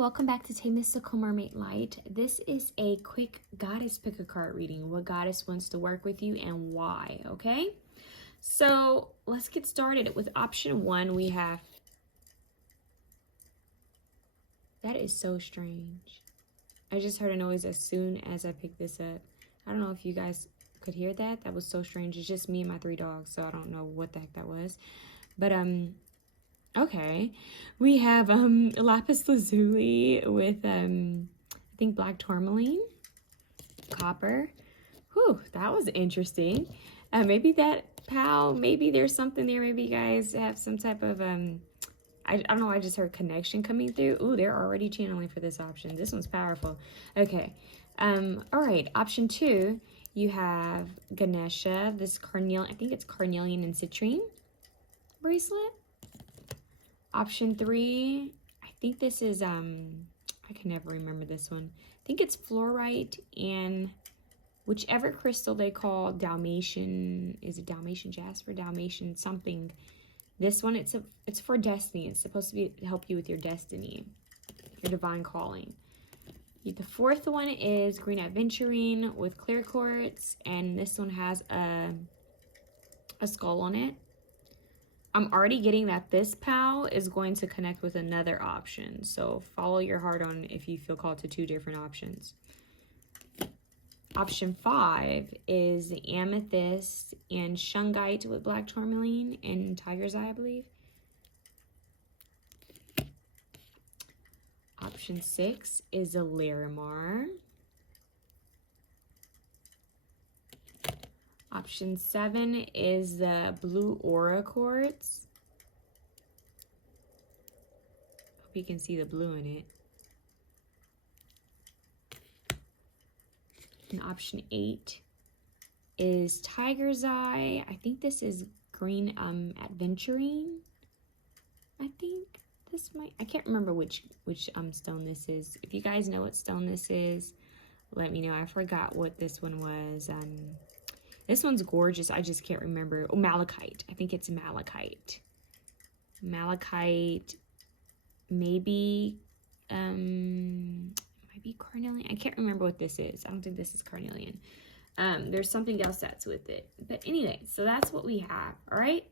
welcome back to TayMysticalMermaidLight. This is a quick goddess pick a card reading. What goddess wants to work with you and why, okay? So let's get started. With option 1, we have... That is so strange. I just heard a noise as soon as I picked this up. I don't know if you guys could hear that. That was so strange. It's just me and my 3 dogs, so I don't know what the heck that was. But, okay, we have lapis lazuli with I think black tourmaline, copper. Whew, that was interesting. Maybe that pal, maybe there's something there. Maybe you guys have some type of I don't know, I just heard connection coming through. Ooh, they're already channeling for this option. This one's powerful. Okay. All right, option 2, you have Ganesha, this carnelian, I think it's carnelian and citrine bracelet. Option 3, I think this is, I can never remember this one. I think it's fluorite and whichever crystal they call Dalmatian, is it Dalmatian jasper? Dalmatian something. This one, it's for destiny. It's supposed to help you with your destiny, your divine calling. The 4th one is green aventurine with clear quartz, and this one has a skull on it. I'm already getting that this pal is going to connect with another option. So follow your heart on if you feel called to 2 different options. Option 5 is the amethyst and shungite with black tourmaline and tiger's eye, I believe. Option 6 is a Larimar. Option 7 is the blue aura quartz. Hope you can see the blue in it. And option 8 is tiger's eye. I think this is green aventurine. I think this might, I can't remember which stone this is. If you guys know what stone this is, let me know. I forgot what this one was. This one's gorgeous. I just can't remember. Oh, malachite. I think it's malachite. Malachite, maybe, might be carnelian. I can't remember what this is. I don't think this is carnelian. There's something else that's with it. But anyway, so that's what we have. All right.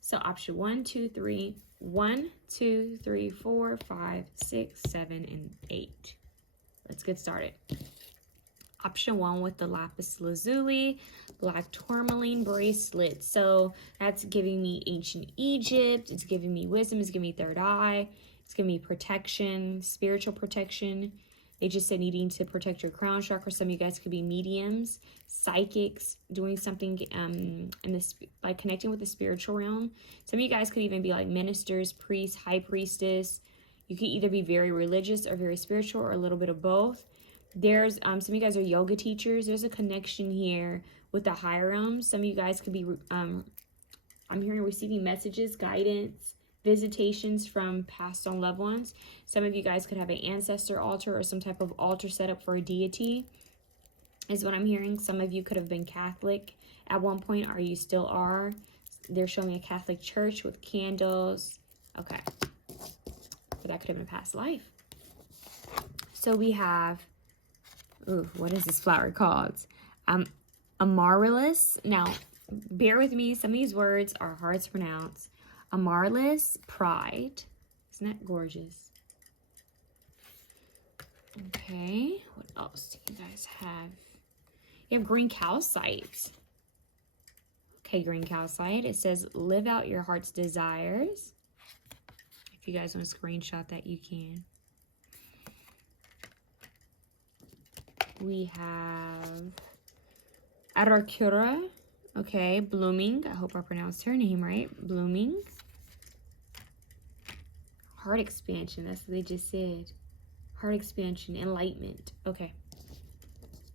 So option 1, 2, 3, 1, 2, 3, 4, 5, 6, 7, and 8. Let's get started. Option 1 with the lapis lazuli, black tourmaline bracelet. So that's giving me ancient Egypt. It's giving me wisdom. It's giving me third eye. It's giving me protection, spiritual protection. They just said needing to protect your crown chakra. Some of you guys could be mediums, psychics, doing something in this, like connecting with the spiritual realm. Some of you guys could even be like ministers, priests, high priestess. You could either be very religious or very spiritual or a little bit of both. There's some of you guys are yoga teachers. There's a connection here with the higher realms. Some of you guys could be I'm hearing receiving messages, guidance, visitations from past on loved ones. Some of you guys could have an ancestor altar or some type of altar set up for a deity, is what I'm hearing. Some of you could have been Catholic at one point, or you still are. They're showing a Catholic church with candles. Okay, but that could have been a past life. So we have, ooh, what is this flower called? Amaryllis. Now, bear with me. Some of these words are hard to pronounce. Amaryllis, pride. Isn't that gorgeous? Okay, what else do you guys have? You have green calcite. Okay, green calcite. It says, live out your heart's desires. If you guys want to screenshot that, you can. We have Aracura. Okay, blooming. I hope I pronounced her name right. Blooming. Heart expansion. That's what they just said. Heart expansion, enlightenment. Okay.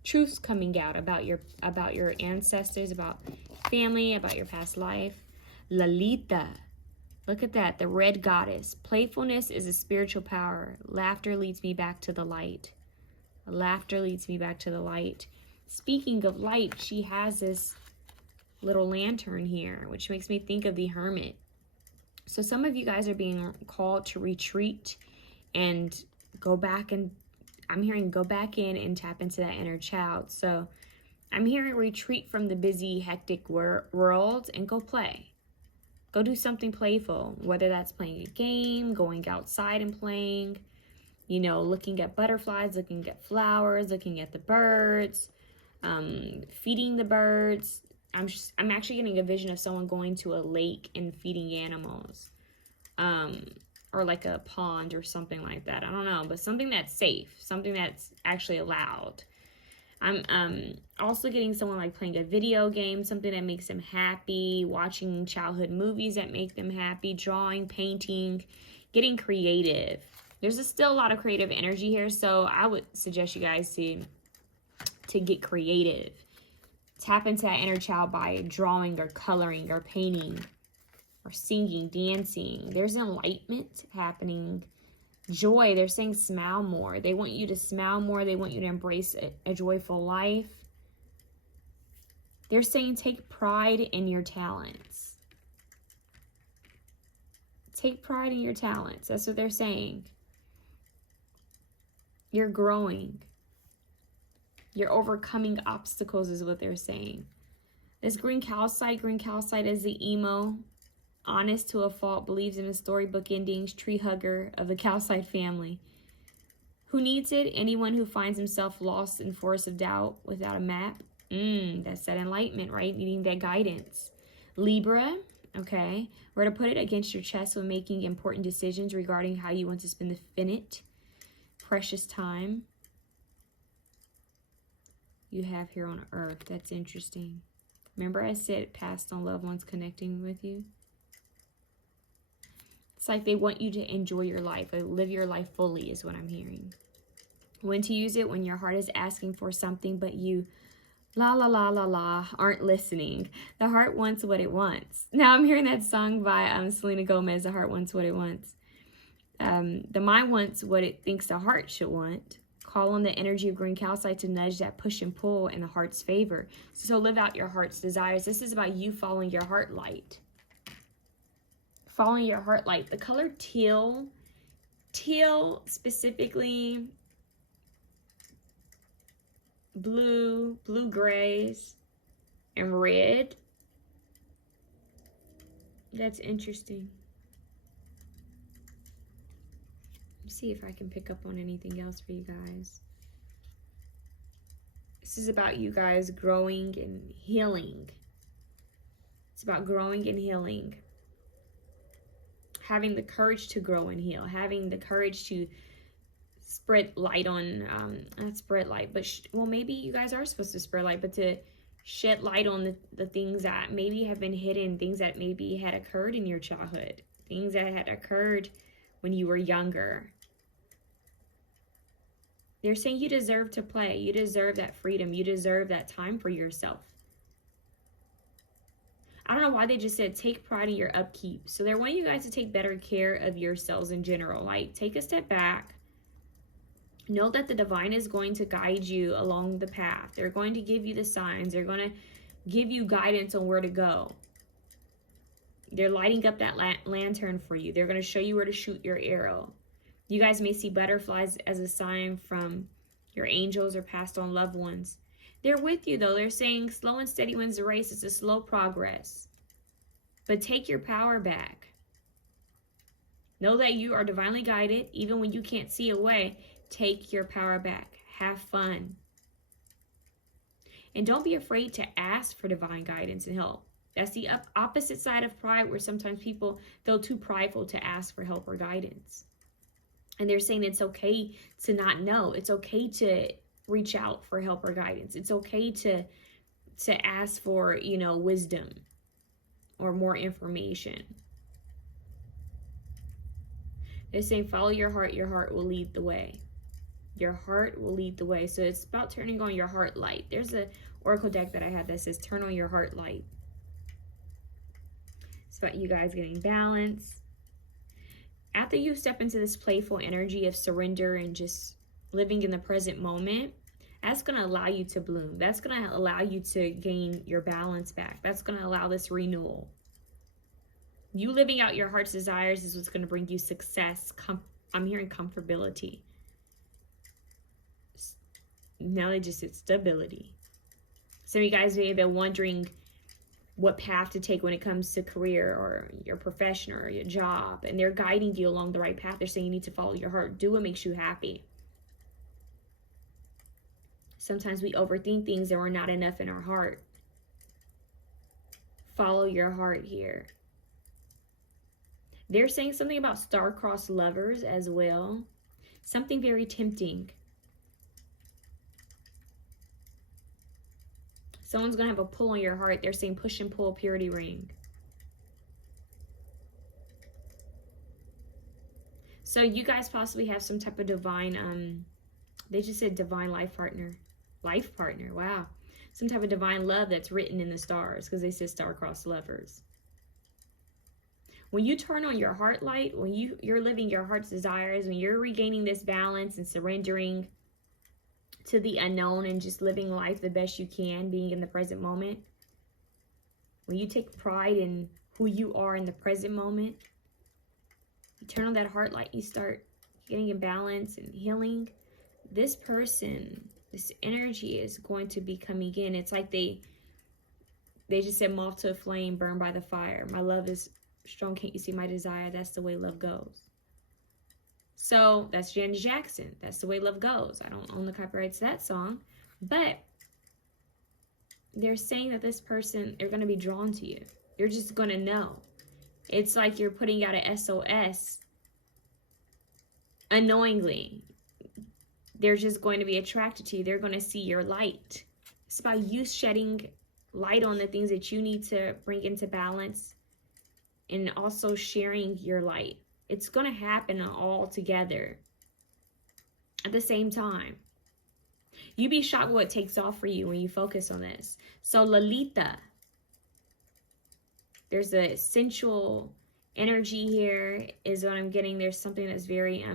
Truths coming out about your ancestors, about family, about your past life. Lalita. Look at that. The red goddess. Playfulness is a spiritual power. Laughter leads me back to the light. Laughter leads me back to the light. Speaking of light, she has this little lantern here, which makes me think of the hermit. So some of you guys are being called to retreat and go back and, I'm hearing go back in and tap into that inner child. So I'm hearing retreat from the busy, hectic world and go play. Go do something playful, whether that's playing a game, going outside and playing, you know, looking at butterflies, looking at flowers, looking at the birds, feeding the birds. I'm actually getting a vision of someone going to a lake and feeding animals, or like a pond or something like that. I don't know, but something that's safe, something that's actually allowed. I'm also getting someone like playing a video game, something that makes them happy, watching childhood movies that make them happy, drawing, painting, getting creative. There's still a lot of creative energy here, so I would suggest you guys to get creative. Tap into that inner child by drawing or coloring or painting or singing, dancing. There's enlightenment happening. Joy, they're saying smile more. They want you to smile more. They want you to embrace a joyful life. They're saying take pride in your talents. Take pride in your talents. That's what they're saying. You're growing. You're overcoming obstacles is what they're saying. This green calcite is the emo, honest to a fault, believes in the storybook endings, tree hugger of the calcite family. Who needs it? Anyone who finds himself lost in forests of doubt without a map. That's that enlightenment, right? Needing that guidance. Libra, okay. Where to put it against your chest when making important decisions regarding how you want to spend the finite, precious time you have here on earth. That's interesting. Remember I said passed on loved ones connecting with you? It's like they want you to enjoy your life, live your life fully is what I'm hearing. When to use it, when your heart is asking for something, but you, aren't listening. The heart wants what it wants. Now I'm hearing that song by Selena Gomez, The Heart Wants What It Wants. The mind wants what it thinks the heart should want. Call on the energy of green calcite to nudge that push and pull in the heart's favor. So live out your heart's desires. This is about you following your heart light. Following your heart light. The color teal specifically, blue grays, and red. That's interesting. Let's see if I can pick up on anything else for you guys. This is about you guys growing and healing. It's about growing and healing. Having the courage to grow and heal, having the courage to spread light on, not spread light, but well, maybe you guys are supposed to spread light, but to shed light on the things that maybe have been hidden, things that maybe had occurred in your childhood, things that had occurred when you were younger. They're saying you deserve to play, you deserve that freedom, you deserve that time for yourself. I don't know why they just said take pride in your upkeep. So they're wanting you guys to take better care of yourselves in general. Like, take a step back. Know that the divine is going to guide you along the path. They're going to give you the signs. They're going to give you guidance on where to go. They're lighting up that lantern for you. They're going to show you where to shoot your arrow. You guys may see butterflies as a sign from your angels or passed on loved ones. They're with you, though. They're saying slow and steady wins the race. It's a slow progress. But take your power back. Know that you are divinely guided. Even when you can't see a way, take your power back. Have fun. And don't be afraid to ask for divine guidance and help. That's the opposite side of pride, where sometimes people feel too prideful to ask for help or guidance. And they're saying it's okay to not know. It's okay to reach out for help or guidance. It's okay to ask for, wisdom or more information. They're saying follow your heart will lead the way. Your heart will lead the way. So it's about turning on your heart light. There's an oracle deck that I have that says turn on your heart light. It's about you guys getting balance. After you step into this playful energy of surrender and just living in the present moment, that's going to allow you to bloom. That's going to allow you to gain your balance back. That's going to allow this renewal. You living out your heart's desires is what's going to bring you success. I'm hearing comfortability. knowledge is stability. Some of you guys may have been wondering what path to take when it comes to career or your profession or your job, and they're guiding you along the right path. They're saying you need to follow your heart. Do what makes you happy. Sometimes we overthink things that we're not enough in our heart. Follow your heart here. They're saying something about star-crossed lovers as well. Something very tempting. Someone's going to have a pull on your heart. They're saying push and pull purity ring. So you guys possibly have some type of divine, they just said divine life partner. Life partner, wow. Some type of divine love that's written in the stars, because they said star-crossed lovers. When you turn on your heart light, when you're living your heart's desires, when you're regaining this balance and surrendering to the unknown and just living life the best you can, being in the present moment. When you take pride in who you are in the present moment, you turn on that heart light, you start getting in balance and healing. This person, this energy is going to be coming in. It's like they just said moth to a flame, burned by the fire. My love is strong, can't you see my desire? That's the way love goes. So that's Janet Jackson. That's the way love goes. I don't own the copyrights to that song. But they're saying that this person, they're going to be drawn to you. You're just going to know. It's like you're putting out a SOS unknowingly. They're just going to be attracted to you. They're going to see your light. It's by you shedding light on the things that you need to bring into balance and also sharing your light. It's going to happen all together at the same time. You'd be shocked what takes off for you when you focus on this. So Lalita, there's a sensual energy here is what I'm getting. There's something that's very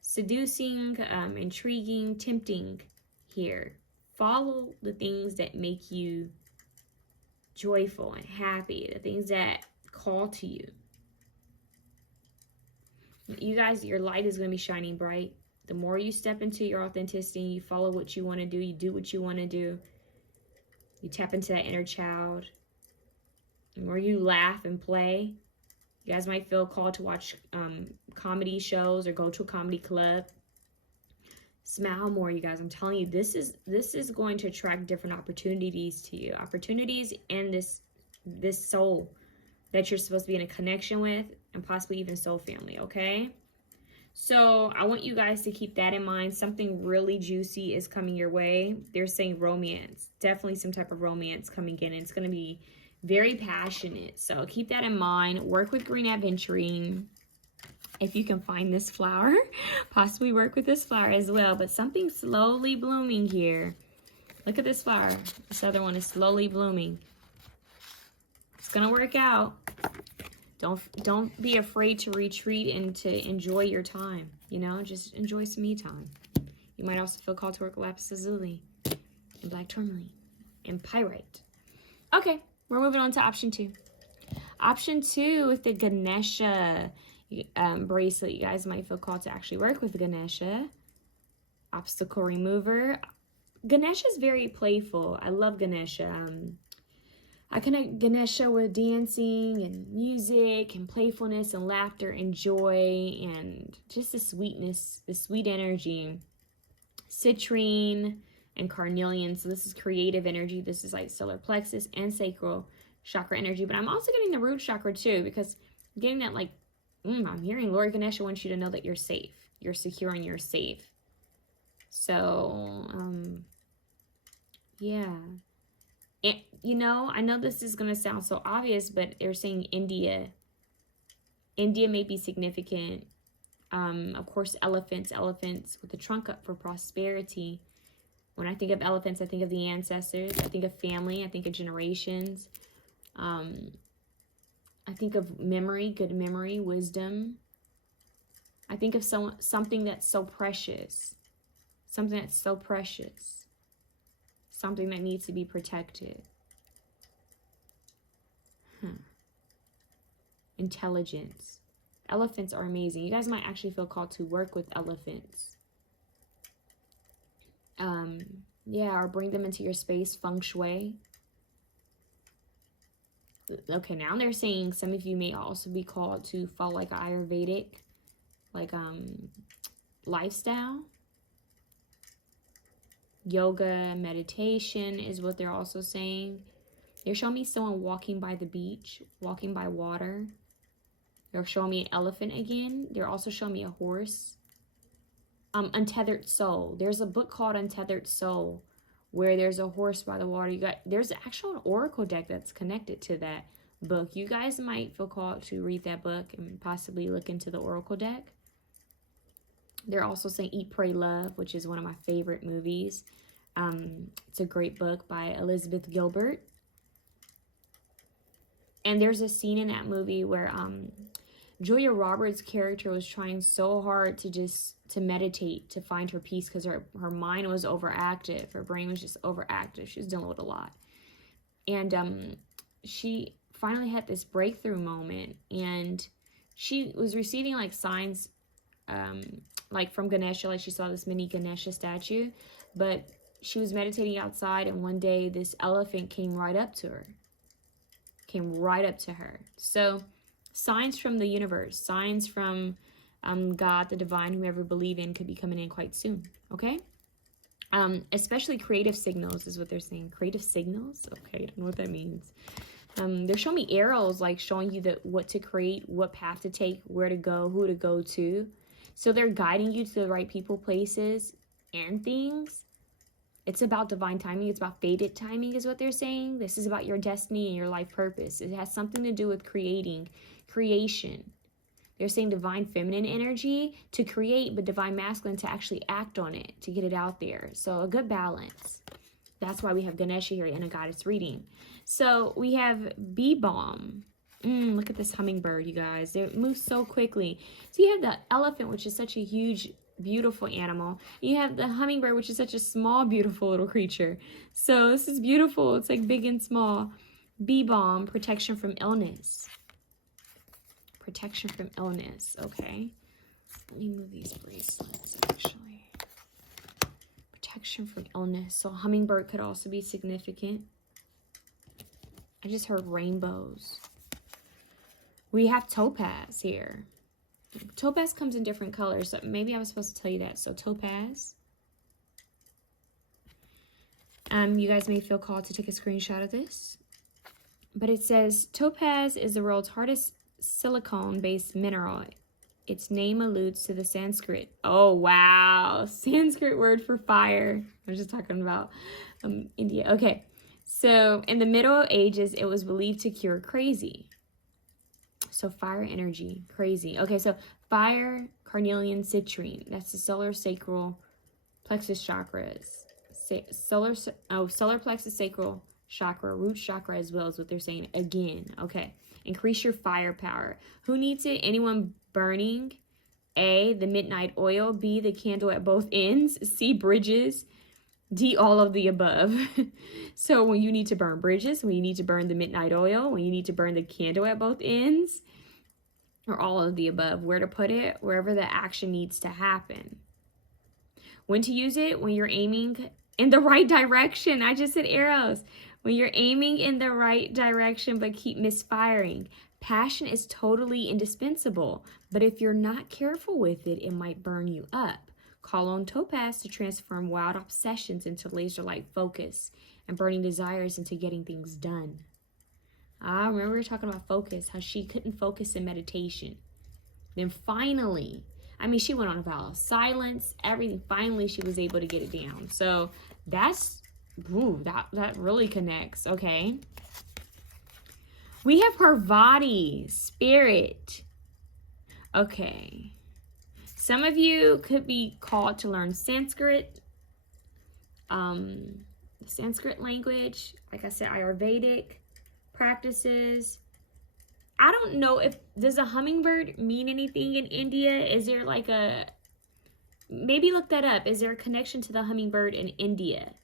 seducing, intriguing, tempting here. Follow the things that make you joyful and happy, the things that call to you. You guys, your light is going to be shining bright. The more you step into your authenticity, you follow what you want to do, you do what you want to do, you tap into that inner child. The more you laugh and play, you guys might feel called to watch comedy shows or go to a comedy club. Smile more, you guys. I'm telling you, this is going to attract different opportunities to you. Opportunities in this soul that you're supposed to be in a connection with, and possibly even soul family, okay? So I want you guys to keep that in mind. Something really juicy is coming your way. They're saying romance. Definitely some type of romance coming in. It's going to be very passionate. So keep that in mind. Work with green aventurine. If you can find this flower, possibly work with this flower as well. But something slowly blooming here. Look at this flower. This other one is slowly blooming. It's going to work out. Don't be afraid to retreat and to enjoy your time. You know, just enjoy some me time. You might also feel called to work with lapis lazuli and black tourmaline and pyrite. Okay, we're moving on to option 2. Option 2 with the Ganesha bracelet. You guys might feel called to actually work with Ganesha. Obstacle remover. Ganesha is very playful. I love Ganesha. I connect Ganesha with dancing and music and playfulness and laughter and joy and just the sweetness, the sweet energy. Citrine and carnelian. So this is creative energy. This is like solar plexus and sacral chakra energy. But I'm also getting the root chakra too, because I'm getting that like, I'm hearing Lord Ganesha wants you to know that you're safe. You're secure and you're safe. So, yeah. And, you know, I know this is going to sound so obvious, but they're saying India. India may be significant. Of course, elephants with the trunk up for prosperity. When I think of elephants, I think of the ancestors. I think of family. I think of generations. I think of memory, good memory, wisdom. I think of something that's so precious. Something that's so precious. Something that needs to be protected. Intelligence. Elephants are amazing. You guys might actually feel called to work with elephants. Yeah, or bring them into your space, feng shui. Okay, now they're saying some of you may also be called to follow like Ayurvedic, like lifestyle. Yoga, meditation is what they're also saying. They're showing me someone walking by the beach, walking by water. They're showing me an elephant again. They're also showing me a horse. Untethered Soul. There's a book called Untethered Soul where there's a horse by the water. There's actually an oracle deck that's connected to that book. You guys might feel called to read that book and possibly look into the oracle deck. They're also saying Eat, Pray, Love, which is one of my favorite movies. It's a great book by Elizabeth Gilbert. And there's a scene in that movie where Julia Roberts' character was trying so hard to meditate, to find her peace, because her mind was overactive. Her brain was just overactive. She was dealing with a lot. And she finally had this breakthrough moment, and she was receiving like signs like from Ganesha, like she saw this mini Ganesha statue, but she was meditating outside, and one day this elephant came right up to her. So signs from the universe, signs from God, the divine, whoever believe in, could be coming in quite soon. Okay. Especially creative signals is what they're saying. Creative signals. Okay. I don't know what that means. They're showing me arrows, like showing you what to create, what path to take, where to go, who to go to. So they're guiding you to the right people, places, and things. It's about divine timing. It's about fated timing is what they're saying. This is about your destiny and your life purpose. It has something to do with creation. They're saying divine feminine energy to create, but divine masculine to actually act on it, to get it out there. So a good balance. That's why we have Ganesha here in a goddess reading. So we have Bee Balm. Look at this hummingbird, you guys. They move so quickly. So you have the elephant, which is such a huge, beautiful animal. You have the hummingbird, which is such a small, beautiful little creature. So this is beautiful. It's like big and small. Bee Balm, protection from illness. Protection from illness. Okay. Let me move these bracelets, actually. Protection from illness. So hummingbird could also be significant. I just heard rainbows. We have Topaz here. Topaz comes in different colors, so maybe I was supposed to tell you that. So Topaz. You guys may feel called to take a screenshot of this. But it says, Topaz is the world's hardest silicone-based mineral. Its name alludes to the Sanskrit. Oh, wow. Sanskrit word for fire. I was just talking about India. Okay. So in the Middle Ages, it was believed to cure crazy. So fire energy, crazy. Okay, so fire, carnelian, citrine. That's the solar sacral plexus chakras. Solar plexus sacral chakra, root chakra as well is what they're saying. Again, okay. Increase your firepower. Who needs it? Anyone burning? A, the midnight oil. B, the candle at both ends. C, bridges. D, all of the above. So when you need to burn bridges, when you need to burn the midnight oil, when you need to burn the candle at both ends, or all of the above, where to put it, wherever the action needs to happen. When to use it, when you're aiming in the right direction. I just said arrows. When you're aiming in the right direction but keep misfiring. Passion is totally indispensable, but if you're not careful with it, it might burn you up. Call on Topaz to transform wild obsessions into laser-like focus and burning desires into getting things done. I remember we were talking about focus, how she couldn't focus in meditation. Then finally, I mean, she went on a vow of silence, everything. Finally, she was able to get it down. So that's, ooh, that really connects, okay? We have her body, spirit. Okay. Some of you could be called to learn Sanskrit, Sanskrit language. Like I said, Ayurvedic practices. I don't know if, does a hummingbird mean anything in India? Is there like a, maybe look that up. Is there a connection to the hummingbird in India?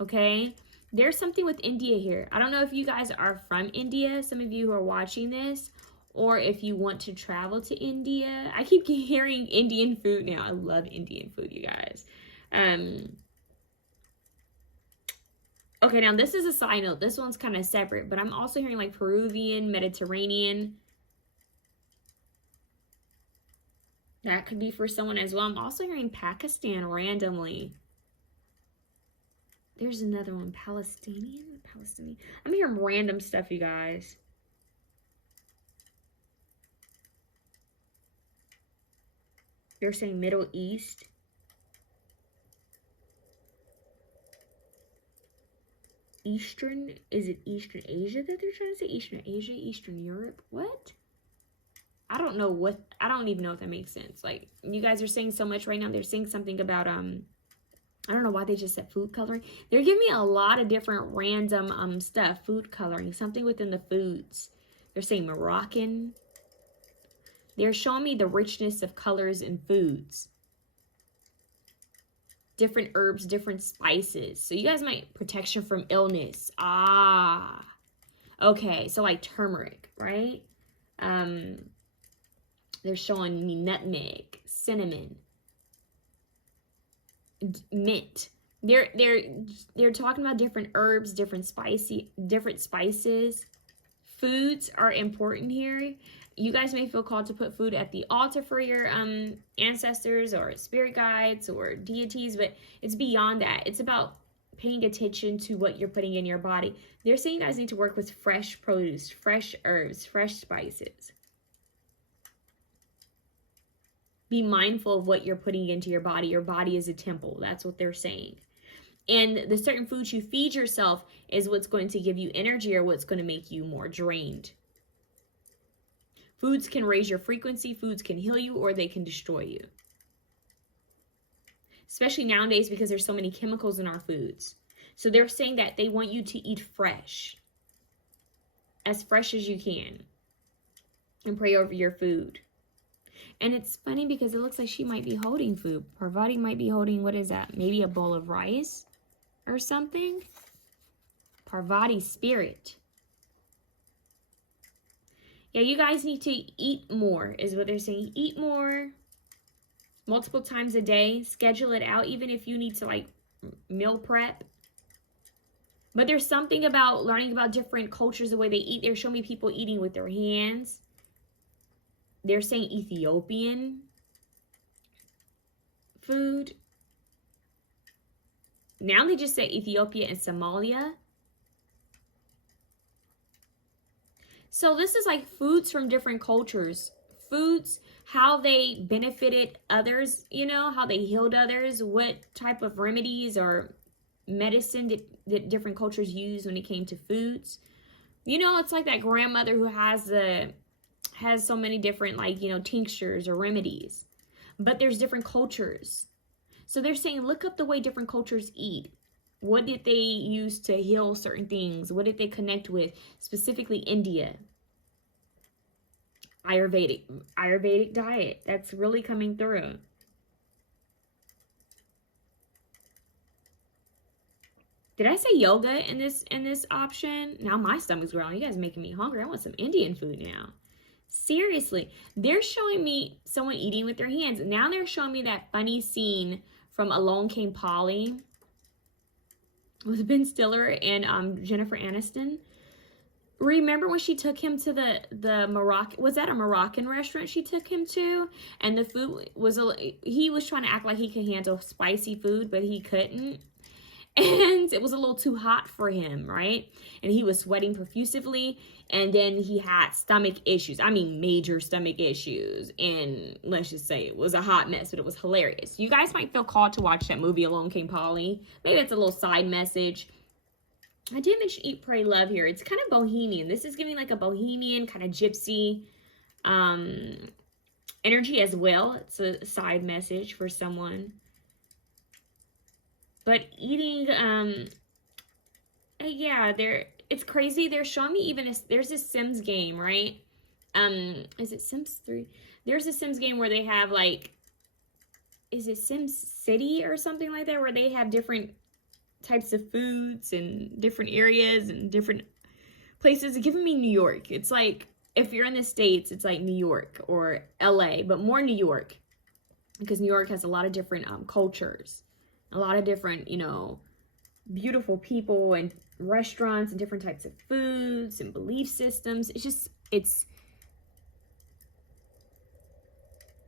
Okay. There's something with India here. I don't know if you guys are from India, some of you who are watching this, or if you want to travel to India. I keep hearing Indian food now. I love Indian food, you guys. Okay, now this is a side note. This one's kind of separate, but I'm also hearing like Peruvian, Mediterranean. That could be for someone as well. I'm also hearing Pakistan randomly. There's another one, Palestinian. I'm hearing random stuff, you guys. They're saying Middle East. Eastern, is it Eastern Asia that they're trying to say? Eastern Asia, Eastern Europe, what? I don't know what, I don't even know if that makes sense. Like, you guys are saying so much right now. They're saying something about, I don't know why they just said food coloring. They're giving me a lot of different random stuff. Food coloring, something within the foods. They're saying Moroccan. They're showing me the richness of colors in foods. Different herbs, different spices. So you guys might, protection from illness. Ah. Okay, so like turmeric, right? They're showing me nutmeg, cinnamon, mint. They're talking about different herbs, different spices. Foods are important here. You guys may feel called to put food at the altar for your ancestors or spirit guides or deities, but it's beyond that. It's about paying attention to what you're putting in your body. They're saying you guys need to work with fresh produce, fresh herbs, fresh spices. Be mindful of what you're putting into your body. Your body is a temple. That's what they're saying. And the certain foods you feed yourself is what's going to give you energy or what's going to make you more drained. Foods can raise your frequency, foods can heal you, or they can destroy you. Especially nowadays because there's so many chemicals in our foods. So they're saying that they want you to eat fresh. As fresh as you can. And pray over your food. And it's funny because it looks like she might be holding food. Parvati might be holding, what is that? Maybe a bowl of rice or something? Parvati spirit. Yeah, you guys need to eat more, is what they're saying. Eat more, multiple times a day. Schedule it out, even if you need to, like, meal prep. But there's something about learning about different cultures, the way they eat. They're showing me people eating with their hands. They're saying Ethiopian food. Now they just say Ethiopia and Somalia. So this is like foods from different cultures. Foods, how they benefited others, you know, how they healed others, what type of remedies or medicine that different cultures use when it came to foods. You know, it's like that grandmother who has so many different, like, you know, tinctures or remedies. But there's different cultures. So they're saying, look up the way different cultures eat. What did they use to heal certain things? What did they connect with? Specifically India. Ayurvedic diet. That's really coming through. Did I say yoga in this option? Now my stomach's growling. You guys are making me hungry. I want some Indian food now. Seriously. They're showing me someone eating with their hands. Now they're showing me that funny scene from Alone Came Polly with Ben Stiller and Jennifer Aniston. Remember when she took him to the Moroccan, was that a Moroccan restaurant she took him to? And the food was, he was trying to act like he could handle spicy food, but he couldn't. And it was a little too hot for him, right? And he was sweating profusively. And then he had stomach issues. I mean, major stomach issues. And let's just say it was a hot mess, but it was hilarious. You guys might feel called to watch that movie, Alone Came Polly. Maybe that's a little side message. I did mention Eat, Pray, Love here. It's kind of bohemian. This is giving like a bohemian, kind of gypsy energy as well. It's a side message for someone. But eating, yeah, it's crazy. They're showing me even, there's this Sims game, right? Is it Sims 3? There's a Sims game where they have like, is it Sims City or something like that? Where they have different types of foods and different areas and different places. It's giving me New York. It's like, if you're in the States, it's like New York or LA, but more New York. Because New York has a lot of different cultures. a lot of different, you know, beautiful people and restaurants and different types of foods and belief systems. It's just,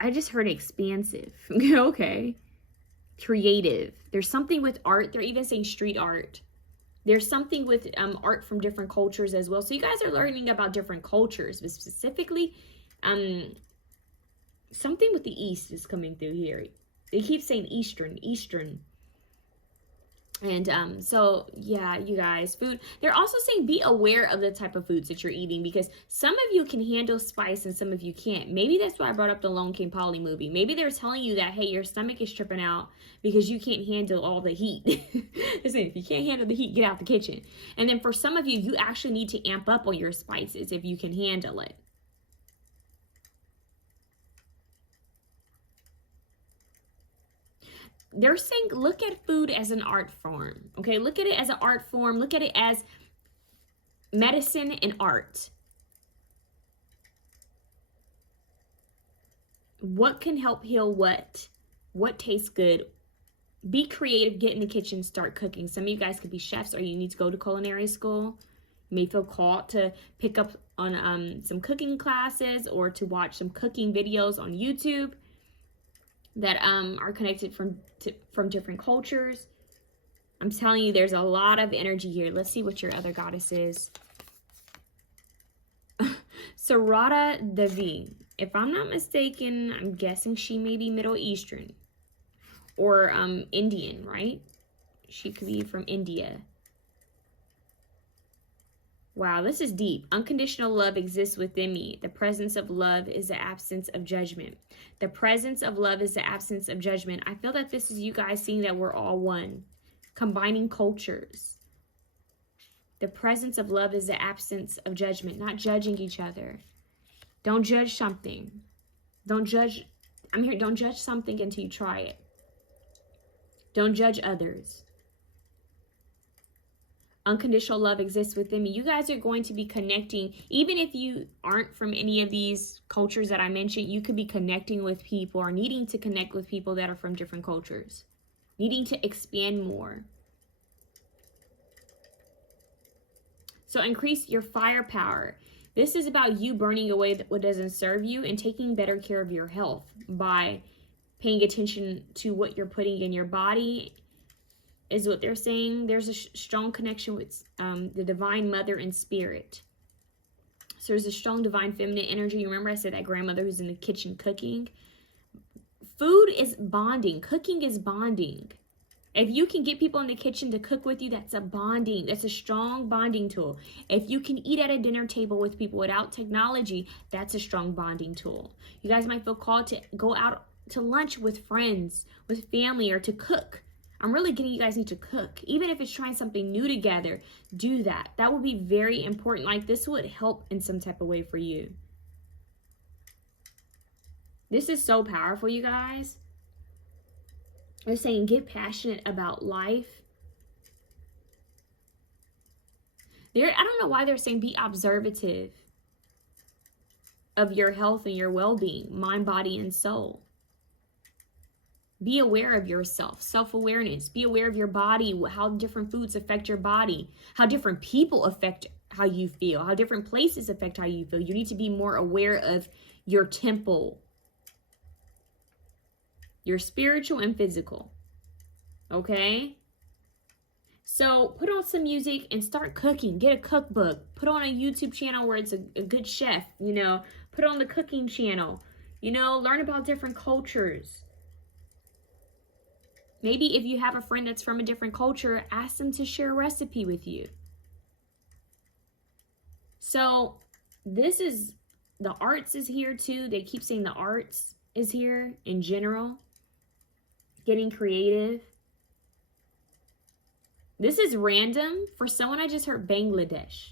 I just heard expansive. Okay. Creative. There's something with art. They're even saying street art. There's something with art from different cultures as well. So you guys are learning about different cultures, but specifically, something with the East is coming through here. They keep saying Eastern. And so yeah, you guys, food. They're also saying be aware of the type of foods that you're eating, because some of you can handle spice and some of you can't. Maybe that's why I brought up the Lone King Polly movie. Maybe they're telling you that, hey, your stomach is tripping out because you can't handle all the heat. Listen, if you can't handle the heat, get out the kitchen. And then for some of you, you actually need to amp up on your spices if you can handle it. They're saying look at food as an art form, okay? Look at it as an art form. Look at it as medicine and art. What can help heal what? What tastes good? Be creative, get in the kitchen, start cooking. Some of you guys could be chefs, or you need to go to culinary school. You may feel called to pick up on some cooking classes or to watch some cooking videos on YouTube that are connected from different cultures. I'm telling you, there's a lot of energy here. Let's see what your other goddess is. Sarada Devi. If I'm not mistaken, I'm guessing she may be Middle Eastern or Indian, right? She could be from India. Wow, this is deep. Unconditional love exists within me. The presence of love is the absence of judgment. The presence of love is the absence of judgment. I feel that this is you guys seeing that we're all one. Combining cultures. The presence of love is the absence of judgment. Not judging each other. Don't judge something. Don't judge. I'm here. Don't judge something until you try it. Don't judge others. Unconditional love exists within me. You guys are going to be connecting. Even if you aren't from any of these cultures that I mentioned, you could be connecting with people or needing to connect with people that are from different cultures. Needing to expand more. So increase your firepower. This is about you burning away what doesn't serve you and taking better care of your health by paying attention to what you're putting in your body, is what they're saying. There's a strong connection with the Divine Mother and Spirit. So there's a strong Divine Feminine energy. You remember I said that grandmother who's in the kitchen cooking? Food is bonding. Cooking is bonding. If you can get people in the kitchen to cook with you, that's a bonding. That's a strong bonding tool. If you can eat at a dinner table with people without technology, that's a strong bonding tool. You guys might feel called to go out to lunch with friends, with family, or to cook. I'm really getting you guys need to cook. Even if it's trying something new together, do that. That would be very important. Like, this would help in some type of way for you. This is so powerful, you guys. They're saying get passionate about life. I don't know why they're saying be observative of your health and your well-being, mind, body, and soul. Be aware of yourself, self-awareness. Be aware of your body, how different foods affect your body, how different people affect how you feel, how different places affect how you feel. You need to be more aware of your temple, your spiritual and physical. Okay? So put on some music and start cooking. Get a cookbook. Put on a YouTube channel where it's a good chef, you know. Put on the cooking channel. You know, learn about different cultures. Maybe if you have a friend that's from a different culture, ask them to share a recipe with you. So this is, the arts is here too. They keep saying the arts is here in general. Getting creative. This is random. For someone, I just heard Bangladesh.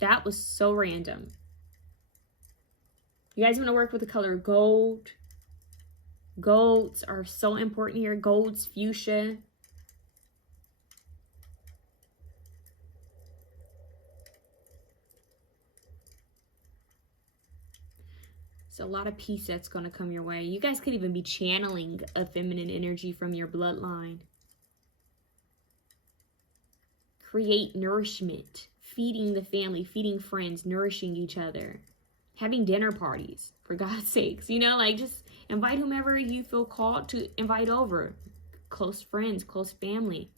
That was so random. You guys want to work with the color gold. Golds are so important here. Golds, fuchsia. So a lot of peace that's going to come your way. You guys could even be channeling a feminine energy from your bloodline. create nourishment, feeding the family, feeding friends, nourishing each other, having dinner parties, for God's sakes, you know, like just invite whomever you feel called to invite over, close friends, close family.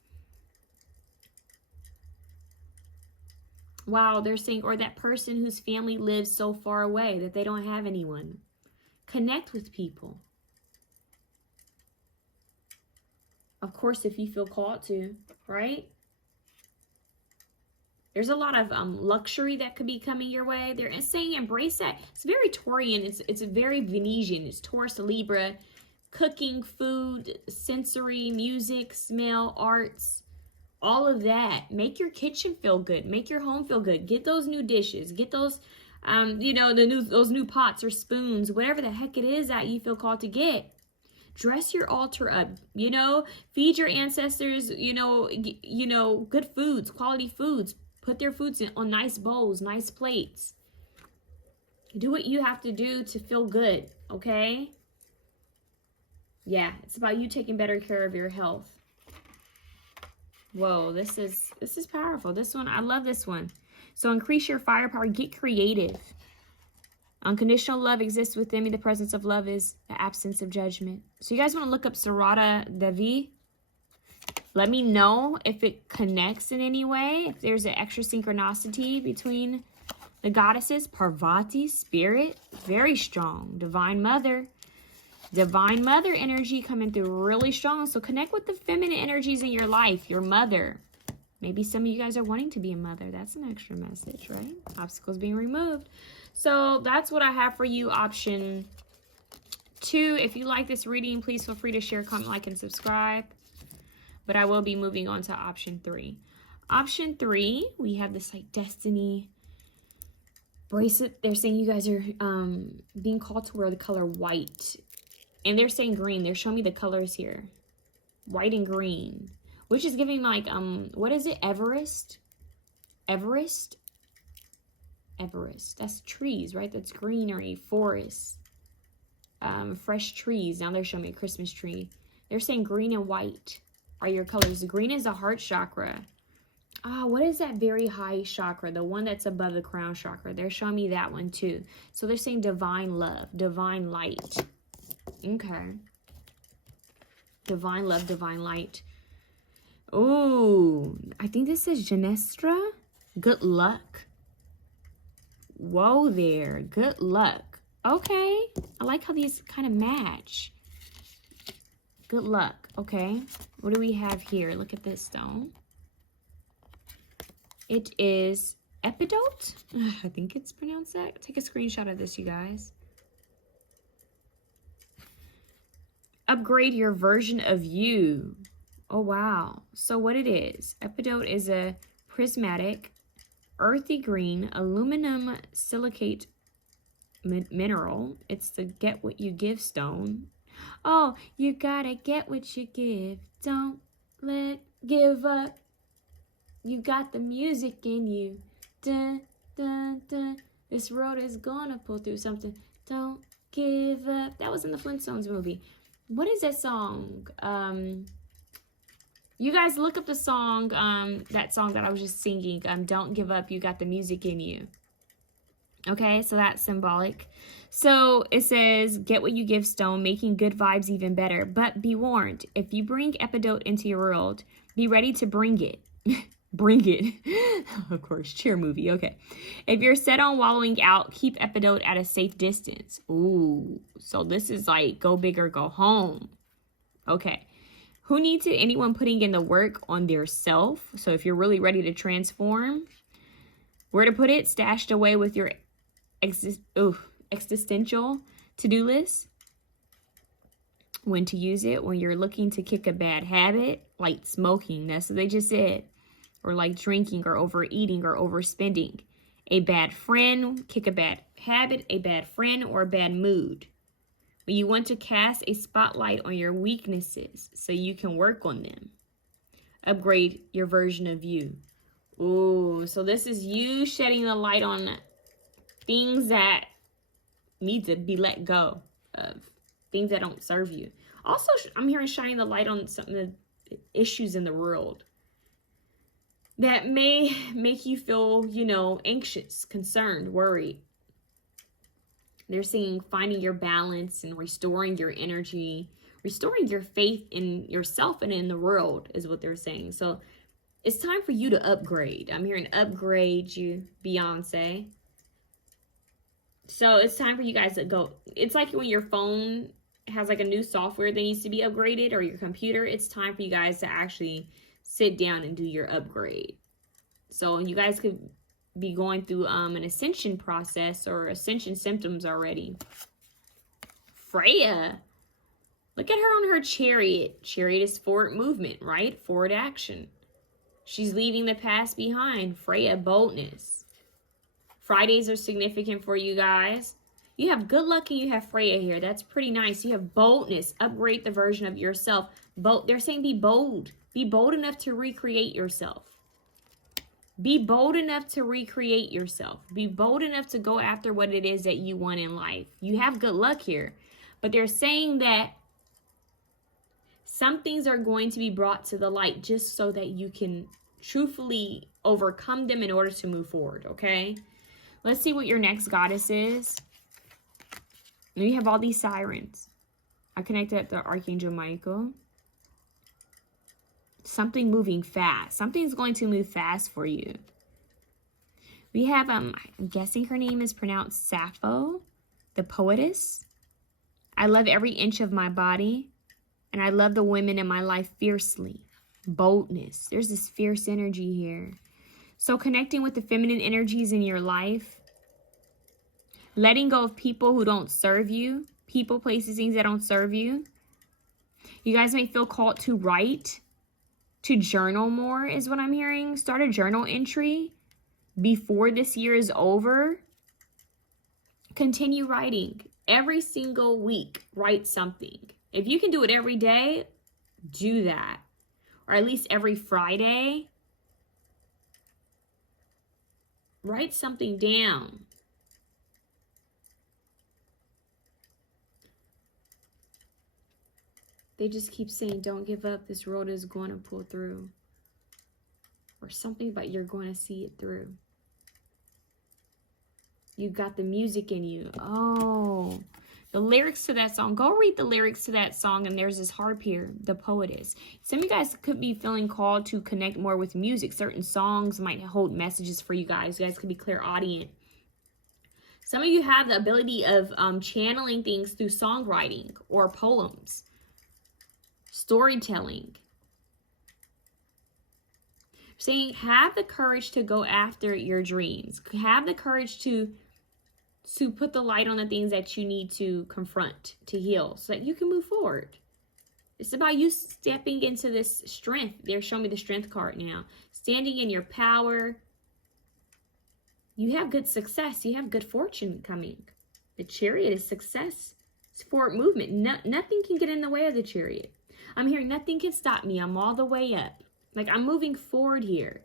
Wow, they're saying, or that person whose family lives so far away that they don't have anyone. Connect with people. Of course, if you feel called to, right? There's a lot of luxury that could be coming your way. They're saying embrace that. It's very Taurian. It's very Venetian. It's Taurus, Libra. Cooking, food, sensory, music, smell, arts. All of that. Make your kitchen feel good. Make your home feel good. Get those new dishes. Get those, you know, those new pots or spoons. Whatever the heck it is that you feel called to get. Dress your altar up, you know. Feed your ancestors, you know, good foods, quality foods. Put their foods on nice bowls, nice plates. Do what you have to do to feel good, okay? Yeah, it's about you taking better care of your health. Whoa, this is powerful. This one, I love this one. So increase your firepower, get creative. Unconditional love exists within me. The presence of love is the absence of judgment. So you guys want to look up Sarada Devi? Let me know if it connects in any way. If there's an extra synchronicity between the goddesses. Parvati, spirit, very strong. Divine mother. Divine mother energy coming through really strong. So connect with the feminine energies in your life. Your mother. Maybe some of you guys are wanting to be a mother. That's an extra message, right? Obstacles being removed. So that's what I have for you. Option 2. If you like this reading, please feel free to share, comment, like, and subscribe. But I will be moving on to option 3. Option 3, we have this like destiny bracelet. They're saying you guys are being called to wear the color white. And they're saying green. They're showing me the colors here. White and green. Which is giving like, what is it? Everest? Everest? Everest. That's trees, right? That's greenery, forest. Fresh trees. Now they're showing me a Christmas tree. They're saying green and white are your colors. Green is the heart chakra. What is that very high chakra? The one that's above the crown chakra. They're showing me that one too. So they're saying divine love, divine light. Okay. Divine love, divine light. Oh, I think this is Genestra. Good luck. Whoa there. Good luck. Okay. I like how these kind of match. Good luck. Okay. What do we have here? Look at this stone. It is Epidote. I think it's pronounced that. Take a screenshot of this, you guys. Upgrade your version of you. Oh, wow. So what it is, Epidote is a prismatic, earthy green, aluminum silicate mineral. It's the get what you give stone. Oh, you gotta get what you give. Don't give up. You got the music in you. Dun, dun, dun. This road is gonna pull through something. Don't give up. That was in the Flintstones movie. What is that song? You guys look up the song, that song that I was just singing. Don't give up, you got the music in you. Okay, so that's symbolic. So it says, get what you give stone, making good vibes even better. But be warned, if you bring Epidote into your world, be ready to bring it. Bring it. Of course, cheer movie. Okay. If you're set on wallowing out, keep Epidote at a safe distance. Ooh, so this is like go big or go home. Okay. Who needs it? Anyone putting in the work on their self. So if you're really ready to transform, where to put it? Stashed away with your existential to-do list. When to use it? When you're looking to kick a bad habit, like smoking. That's what they just said. Or like drinking or overeating or overspending. A bad friend, kick a bad habit, a bad friend, or a bad mood. When you want to cast a spotlight on your weaknesses so you can work on them. Upgrade your version of you. Ooh, so this is you shedding the light on things that need to be let go of. Things that don't serve you. Also, I'm hearing shining the light on some of the issues in the world. that may make you feel, you know, anxious, concerned, worried. They're saying finding your balance and restoring your energy, restoring your faith in yourself and in the world is what they're saying. So it's time for you to upgrade. I'm hearing upgrade you, Beyonce. So it's time for you guys to go. It's like when your phone has like a new software that needs to be upgraded, or your computer. It's time for you guys to actually sit down and do your upgrade. So you guys could be going through an ascension process or ascension symptoms already. Freya. Look at her on her chariot. Chariot is forward movement, right? Forward action. She's leaving the past behind. Freya, boldness. Fridays are significant for you guys. You have good luck and you have Freya here. That's pretty nice. You have boldness. Upgrade the version of yourself. They're saying be bold. Be bold enough to recreate yourself. Be bold enough to recreate yourself. Be bold enough to go after what it is that you want in life. You have good luck here. But they're saying that some things are going to be brought to the light just so that you can truthfully overcome them in order to move forward, okay? Let's see what your next goddess is. And you have all these sirens. I connected to Archangel Michael. Something moving fast. Something's going to move fast for you. We have, I'm guessing her name is pronounced Sappho, the poetess. I love every inch of my body. And I love the women in my life fiercely. Boldness. There's this fierce energy here. So connecting with the feminine energies in your life. Letting go of people who don't serve you. People, places, things that don't serve you. You guys may feel called to write. To journal more is what I'm hearing. Start a journal entry before this year is over. Continue writing. Every single week, write something. If you can do it every day, do that. Or at least every Friday. Write something down. They just keep saying, don't give up. This road is going to pull through. Or something, but you're going to see it through. You got the music in you. Oh, the lyrics to that song. Go read the lyrics to that song. And there's this harp here, the poetess. Some of you guys could be feeling called to connect more with music. Certain songs might hold messages for you guys. You guys could be clairaudient. Some of you have the ability of channeling things through songwriting or poems. Storytelling. Saying have the courage to go after your dreams. Have the courage to put the light on the things that you need to confront, to heal, so that you can move forward. It's about you stepping into this strength. They're showing me the strength card now. Standing in your power. You have good success. You have good fortune coming. The chariot is success. It's forward movement. Nothing can get in the way of the chariot. I'm hearing nothing can stop me. I'm all the way up. Like I'm moving forward here.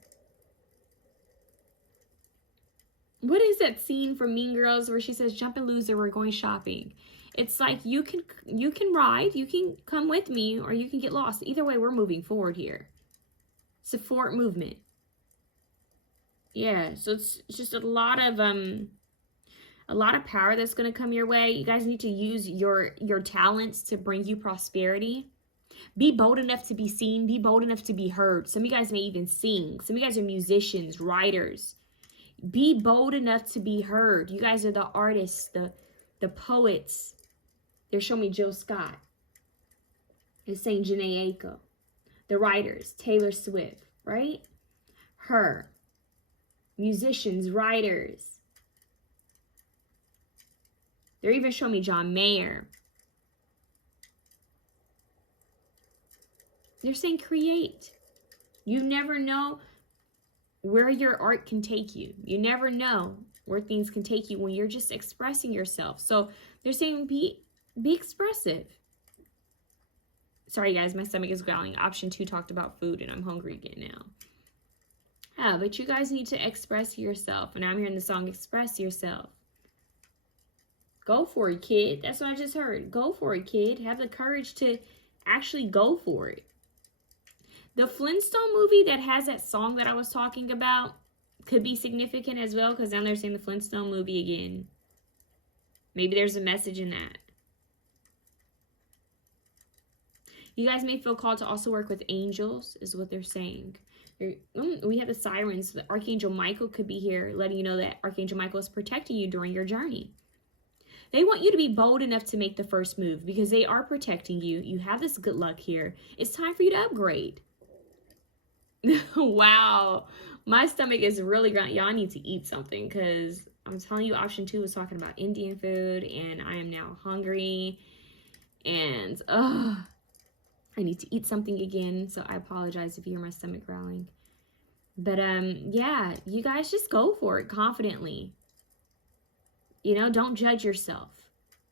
What is that scene from Mean Girls where she says, jump and loser, we're going shopping? It's like you can ride, you can come with me, or you can get lost. Either way, we're moving forward here. It's a forward movement. Yeah, so it's just a lot of power that's going to come your way. You guys need to use your talents to bring you prosperity. Be bold enough to be seen. Be bold enough to be heard. Some of you guys may even sing. Some of you guys are musicians, writers. Be bold enough to be heard. You guys are the artists, the poets. They're showing me Jill Scott. It's saying Janae Aiko. The writers, Taylor Swift, right? Her. Musicians, writers. They're even showing me John Mayer. They're saying create. You never know where your art can take you. You never know where things can take you when you're just expressing yourself. So they're saying be expressive. Sorry guys, my stomach is growling. Option 2 talked about food and I'm hungry again now. Yeah, but you guys need to express yourself. And I'm hearing the song Express Yourself. Go for it, kid. That's what I just heard. Go for it, kid. Have the courage to actually go for it. The Flintstone movie that has that song that I was talking about could be significant as well, because now they're saying the Flintstone movie again. Maybe there's a message in that. You guys may feel called to also work with angels, is what they're saying. We have the sirens. The Archangel Michael could be here, letting you know that Archangel Michael is protecting you during your journey. They want you to be bold enough to make the first move because they are protecting you. You have this good luck here. It's time for you to upgrade. Wow. My stomach is really growling. Y'all need to eat something because I'm telling you, option 2 was talking about Indian food and I am now hungry. And, I need to eat something again. So I apologize if you hear my stomach growling. But, yeah, you guys just go for it confidently. You know, don't judge yourself.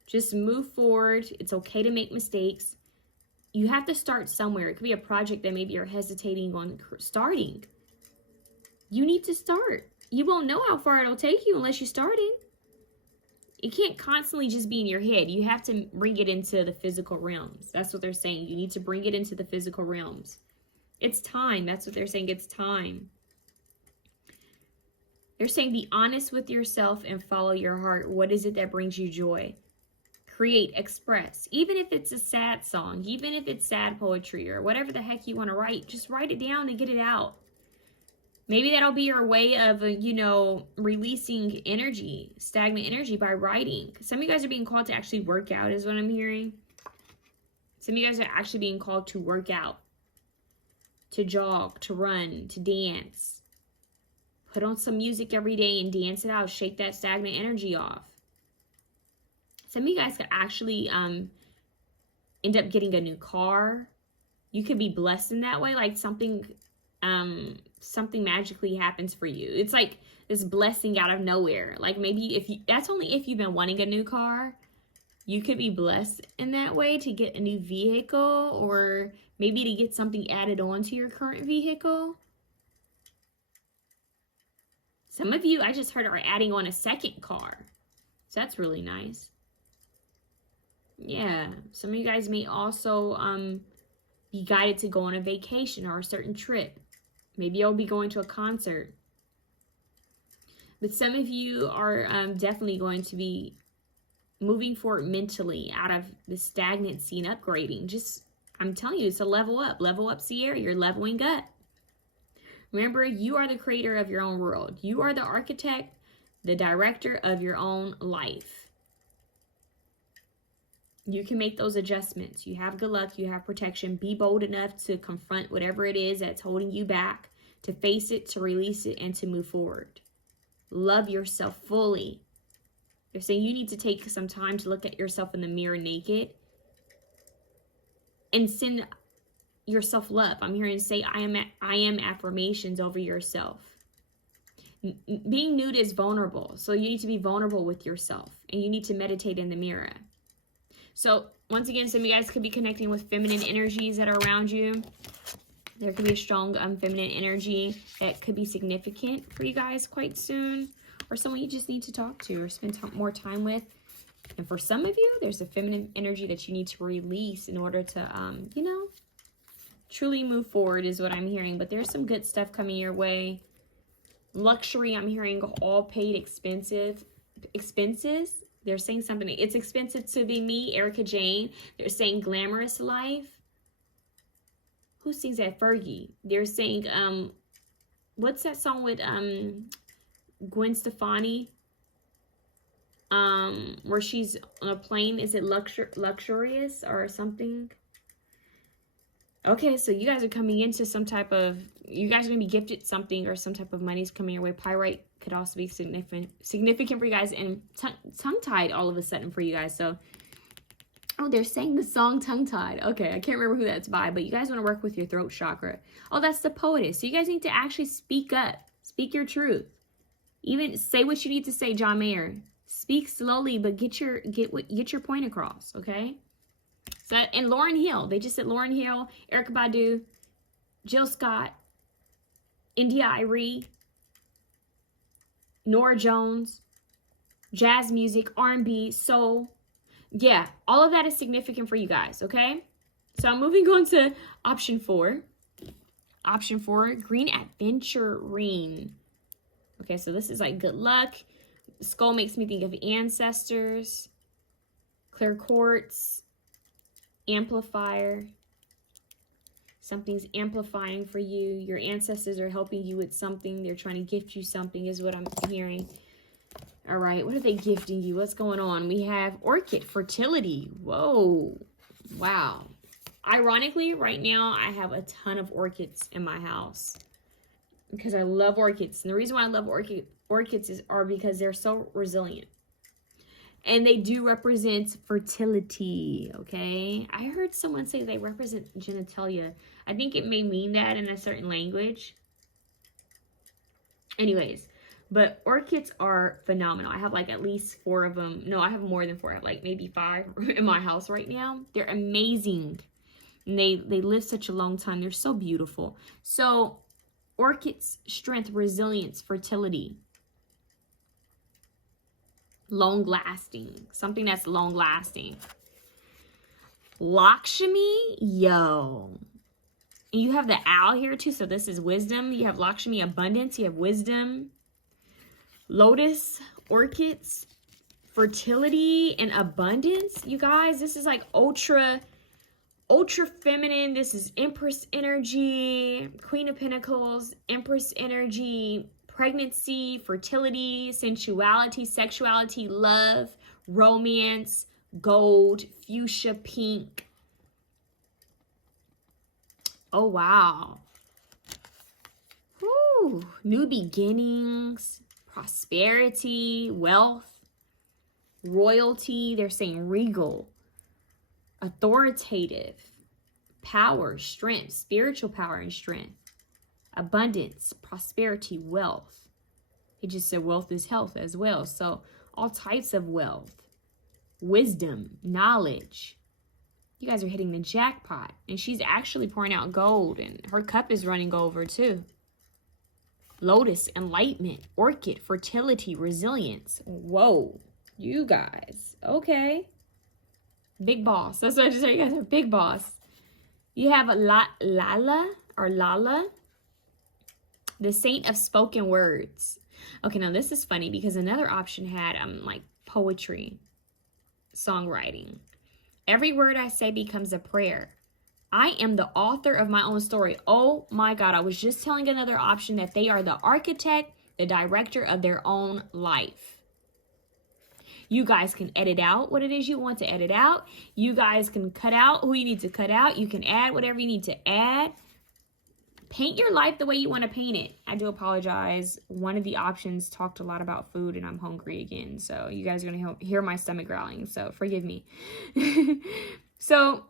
Just move forward. It's okay to make mistakes. You have to start somewhere. It could be a project that maybe you're hesitating on starting. You need to start. You won't know how far it'll take you unless you started. It can't constantly just be in your head. You have to bring it into the physical realms. That's what they're saying. You need to bring it into the physical realms. It's time. That's what they're saying. It's time. They're saying be honest with yourself and follow your heart. What is it that brings you joy? Create, express. Even if it's a sad song, even if it's sad poetry or whatever the heck you want to write, just write it down and get it out. Maybe that'll be your way of, you know, releasing energy, stagnant energy by writing. Some of you guys are being called to actually work out is what I'm hearing. Some of you guys are actually being called to work out, to jog, to run, to dance. Put on some music every day and dance it out. Shake that stagnant energy off. Some of you guys could actually end up getting a new car. You could be blessed in that way. Like something magically happens for you. It's like this blessing out of nowhere. Like maybe that's only if you've been wanting a new car. You could be blessed in that way to get a new vehicle or maybe to get something added on to your current vehicle. Some of you, I just heard, are adding on a second car. So that's really nice. Yeah. Some of you guys may also be guided to go on a vacation or a certain trip. Maybe you'll be going to a concert. But some of you are definitely going to be moving forward mentally out of the stagnancy and upgrading. Just, I'm telling you, it's a level up. Level up, Sierra. You're leveling up. Remember, you are the creator of your own world. You are the architect, the director of your own life. You can make those adjustments. You have good luck. You have protection. Be bold enough to confront whatever it is that's holding you back, to face it, to release it, and to move forward. Love yourself fully. They're saying you need to take some time to look at yourself in the mirror naked and send yourself love. I'm hearing say I am affirmations over yourself. Being nude is vulnerable. So you need to be vulnerable with yourself and you need to meditate in the mirror. So once again, some of you guys could be connecting with feminine energies that are around you. There could be a strong feminine energy that could be significant for you guys quite soon, or someone you just need to talk to or spend more time with. And for some of you, there's a feminine energy that you need to release in order to, you know, truly move forward is what I'm hearing. But there's some good stuff coming your way. Luxury, I'm hearing all paid expenses. They're saying something. It's expensive to be me, Erica Jane. They're saying glamorous life. Who sings that? Fergie. They're saying, what's that song with Gwen Stefani? Where she's on a plane. Is it luxurious or something? Okay, so you guys are coming into some type of, you guys are going to be gifted something or some type of money is coming your way. Pyrite could also be significant for you guys, and tongue-tied all of a sudden for you guys. So, oh, they're saying the song Tongue-Tied. Okay, I can't remember who that's by, but you guys want to work with your throat chakra. Oh, that's the poetess. So you guys need to actually speak up. Speak your truth. Even say what you need to say, John Mayer. Speak slowly, but get your point across, okay? So, and Lauryn Hill, they just said Lauryn Hill, Erykah Badu, Jill Scott, India Arie, Nora Jones, jazz music, R&B, soul. Yeah, all of that is significant for you guys, okay? So I'm moving on to option 4. option 4, green adventurine. Okay, so this is like good luck. Skull makes me think of ancestors. Clear quartz. Amplifier. Something's amplifying for you. Your ancestors are helping you with something. They're trying to gift you something is what I'm hearing. All right, what are they gifting you? What's going on? We have Orchid Fertility. Whoa. Wow. Ironically, right now, I have a ton of orchids in my house because I love orchids. And the reason why I love orchids are because they're so resilient. And they do represent fertility, okay? I heard someone say they represent genitalia. I think it may mean that in a certain language. Anyways, but orchids are phenomenal. I have like at least 4 of them. No, I have more than 4. I have like maybe 5 in my house right now. They're amazing. And they live such a long time. They're so beautiful. So orchids, strength, resilience, fertility. Long lasting. Something that's long lasting. Lakshmi, yo. And you have the owl here too. So this is wisdom. You have Lakshmi, abundance. You have wisdom. Lotus, orchids, fertility, and abundance. You guys, this is like ultra feminine. This is Empress energy, Queen of Pentacles, Empress energy, pregnancy, fertility, sensuality, sexuality, love, romance, gold, fuchsia, pink. Oh, wow. Whew. New beginnings, prosperity, wealth, royalty. They're saying regal, authoritative, power, strength, spiritual power and strength. Abundance, prosperity, wealth. He just said wealth is health as well. So all types of wealth. Wisdom, knowledge. You guys are hitting the jackpot. And she's actually pouring out gold. And her cup is running over too. Lotus, enlightenment. Orchid, fertility, resilience. Whoa. You guys. Okay. Big boss. That's what I just said. You guys are big boss. You have Lala. The saint of spoken words. Okay, now this is funny because another option had like poetry, songwriting. Every word I say becomes a prayer. I am the author of my own story. Oh my God, I was just telling another option that they are the architect, the director of their own life. You guys can edit out what it is you want to edit out. You guys can cut out who you need to cut out. You can add whatever you need to add. Paint your life the way you want to paint it. I do apologize. One of the options talked a lot about food and I'm hungry again. So you guys are going to hear my stomach growling. So forgive me. So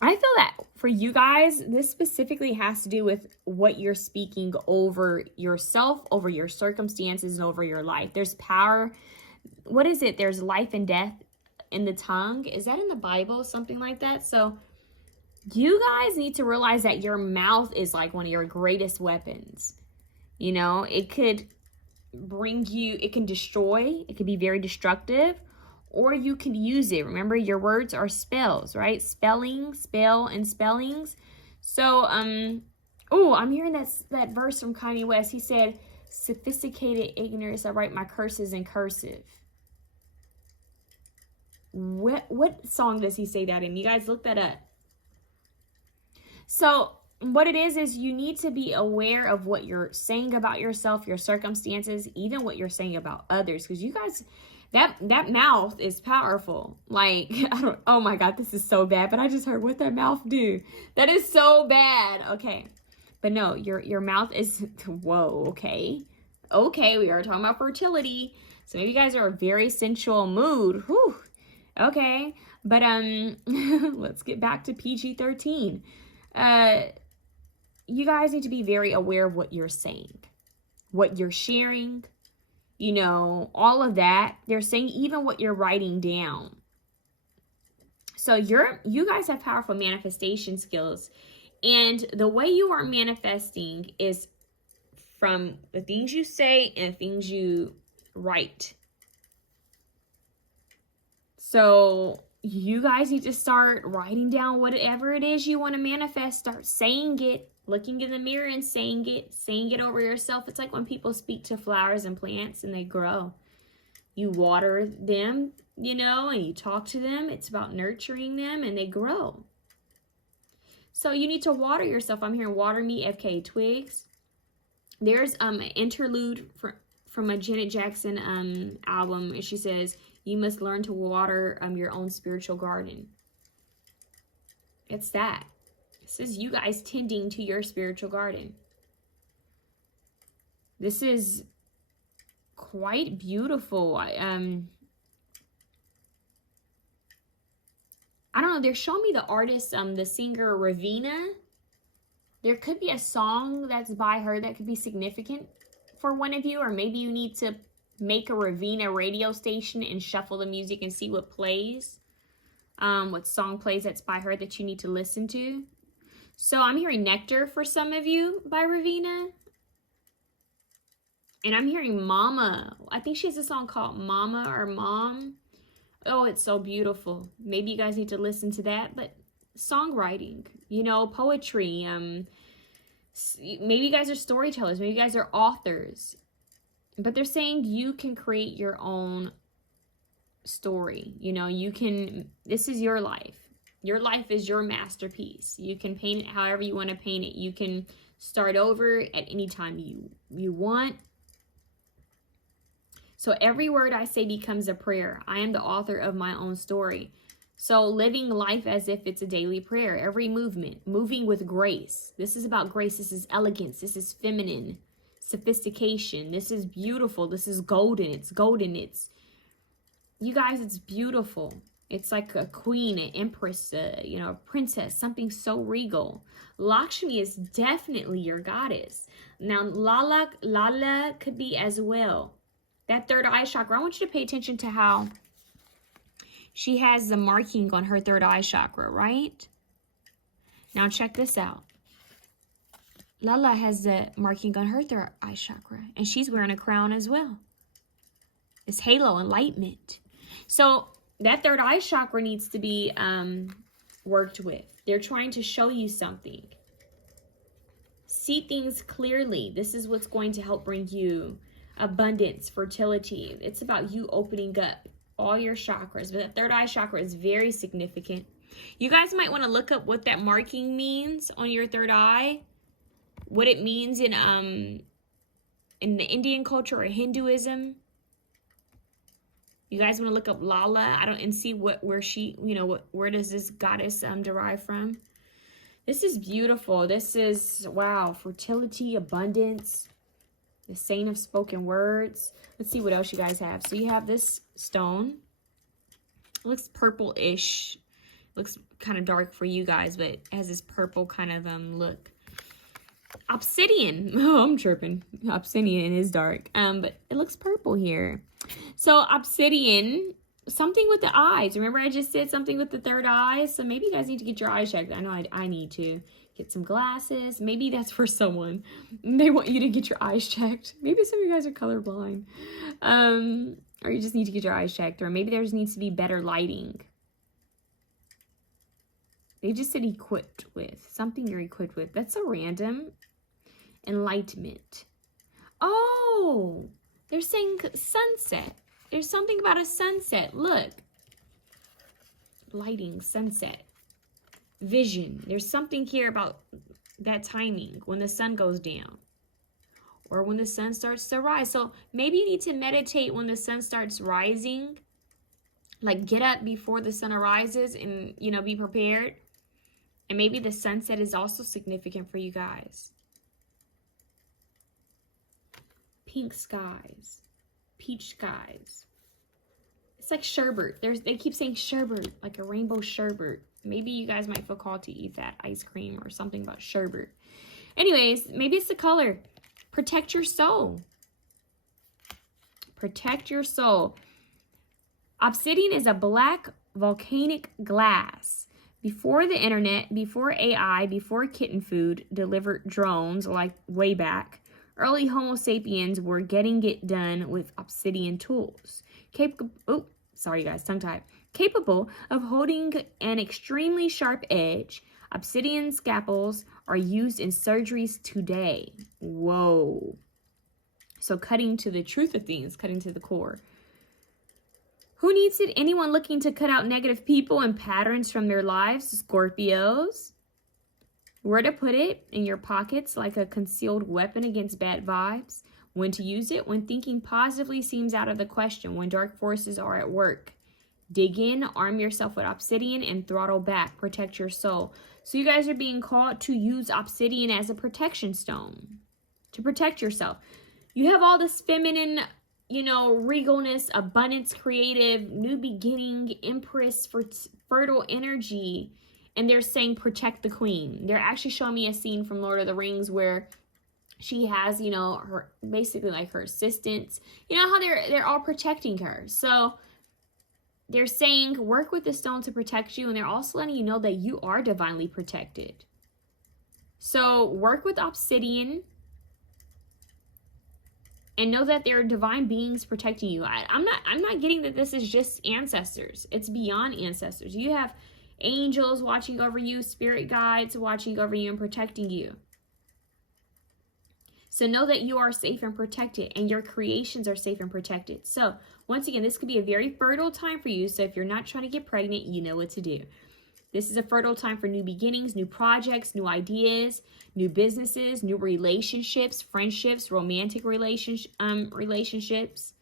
I feel that for you guys, this specifically has to do with what you're speaking over yourself, over your circumstances, and over your life. There's power. What is it? There's life and death in the tongue. Is that in the Bible? Something like that. So you guys need to realize that your mouth is like one of your greatest weapons. You know, it could bring you, it can destroy, it can be very destructive, or you can use it. Remember, your words are spells, right? Spelling, spell, and spellings. So, oh, I'm hearing that verse from Kanye West. He said, sophisticated ignorance, I write my curses in cursive. What song does he say that in? You guys look that up. So what it is you need to be aware of what you're saying about yourself, your circumstances, even what you're saying about others. Because you guys, that mouth is powerful. Like, oh my God, this is so bad. But I just heard what that mouth do. That is so bad. Okay. But no, your mouth is, whoa, okay. Okay, we are talking about fertility. So maybe you guys are a very sensual mood. Whew. Okay. But let's get back to PG-13. You guys need to be very aware of what you're saying, what you're sharing, you know, all of that. They're saying even what you're writing down. So you guys have powerful manifestation skills, and the way you are manifesting is from the things you say and things you write. So you guys need to start writing down whatever it is you want to manifest. Start saying it, looking in the mirror and saying it over yourself. It's like when people speak to flowers and plants and they grow. You water them, you know, and you talk to them. It's about nurturing them and they grow. So you need to water yourself. I'm hearing water me, FK Twigs. There's an interlude from a Janet Jackson album, and she says, you must learn to water your own spiritual garden. It's that. This is you guys tending to your spiritual garden. This is quite beautiful. I don't know. They're showing me the artist, the singer Raveena. There could be a song that's by her that could be significant for one of you, or maybe you need to make a Raveena radio station and shuffle the music and see what plays, what song plays that's by her that you need to listen to. So I'm hearing Nectar for some of you by Raveena. And I'm hearing Mama. I think she has a song called Mama or Mom. Oh, it's so beautiful. Maybe you guys need to listen to that. But songwriting, you know, poetry. Maybe you guys are storytellers. Maybe you guys are authors. But they're saying you can create your own story. You know, you can, this is your life. Your life is your masterpiece. You can paint it however you want to paint it. You can start over at any time you want. So every word I say becomes a prayer. I am the author of my own story. So living life as if it's a daily prayer. Every movement, moving with grace. This is about grace. This is elegance. This is feminine sophistication. This is beautiful. This is golden. It's golden. It's, you guys, it's beautiful. It's like a queen, an empress, you know, a princess, something so regal. Lakshmi is definitely your goddess. Now, Lala could be as well. That third eye chakra, I want you to pay attention to how she has the marking on her third eye chakra, right? Now check this out. Lala has the marking on her third eye chakra, and she's wearing a crown as well. It's halo, enlightenment. So that third eye chakra needs to be worked with. They're trying to show you something. See things clearly. This is what's going to help bring you abundance, fertility. It's about you opening up all your chakras. But the third eye chakra is very significant. You guys might want to look up what that marking means on your third eye. What it means in the Indian culture or Hinduism. You guys want to look up Lala, and see where she, you know, where does this goddess derive from? This is beautiful. This is, wow, fertility, abundance, the saint of spoken words. Let's see what else you guys have. So you have this stone. It looks purple-ish. Looks kind of dark for you guys, but it has this purple kind of look. Obsidian. Oh, I'm tripping. Obsidian is dark. But it looks purple here. So obsidian, something with the eyes. Remember I just said something with the third eye? So maybe you guys need to get your eyes checked. I know I need to get some glasses. Maybe that's for someone. They want you to get your eyes checked. Maybe some of you guys are colorblind. Or you just need to get your eyes checked. Or maybe there needs to be better lighting. They just said equipped with. Something you're equipped with. That's so random. Enlightenment. Oh, they're saying sunset. There's something about a sunset. Look. Lighting, sunset. Vision. There's something here about that timing when the sun goes down. Or when the sun starts to rise. So maybe you need to meditate when the sun starts rising. Like get up before the sun arises and, you know, be prepared. And maybe the sunset is also significant for you guys. Pink skies. Peach skies. It's like sherbet. They keep saying sherbet, like a rainbow sherbet. Maybe you guys might feel called to eat that ice cream or something about sherbet. Anyways, maybe it's the color. Protect your soul. Protect your soul. Obsidian is a black volcanic glass. Before the internet, before AI, before kitten food delivered drones like way back, early Homo sapiens were getting it done with obsidian tools. Oh, sorry guys, tongue tied. capable of holding an extremely sharp edge. Obsidian scalpels are used in surgeries today. Whoa. So cutting to the truth of things, cutting to the core. Who needs it? Anyone looking to cut out negative people and patterns from their lives? Scorpios. Where to put it? In your pockets, like a concealed weapon against bad vibes. When to use it? When thinking positively seems out of the question. When dark forces are at work. Dig in, arm yourself with obsidian, and throttle back. Protect your soul. So you guys are being called to use obsidian as a protection stone. To protect yourself. You have all this feminine, you know, regalness, abundance, creative, new beginning, empress, fertile energy. And they're saying protect the queen. They're actually showing me a scene from Lord of the Rings where she has, you know, her basically like her assistants. You know how they're all protecting her. So they're saying work with the stone to protect you. And they're also letting you know that you are divinely protected. So work with obsidian. And know that there are divine beings protecting you. I'm not getting that this is just ancestors. It's beyond ancestors. You have angels watching over you, spirit guides watching over you and protecting you. So know that you are safe and protected, and your creations are safe and protected. So once again, this could be a very fertile time for you. So if you're not trying to get pregnant, you know what to do. This is a fertile time for new beginnings, new projects, new ideas, new businesses, new relationships, friendships, romantic relationships,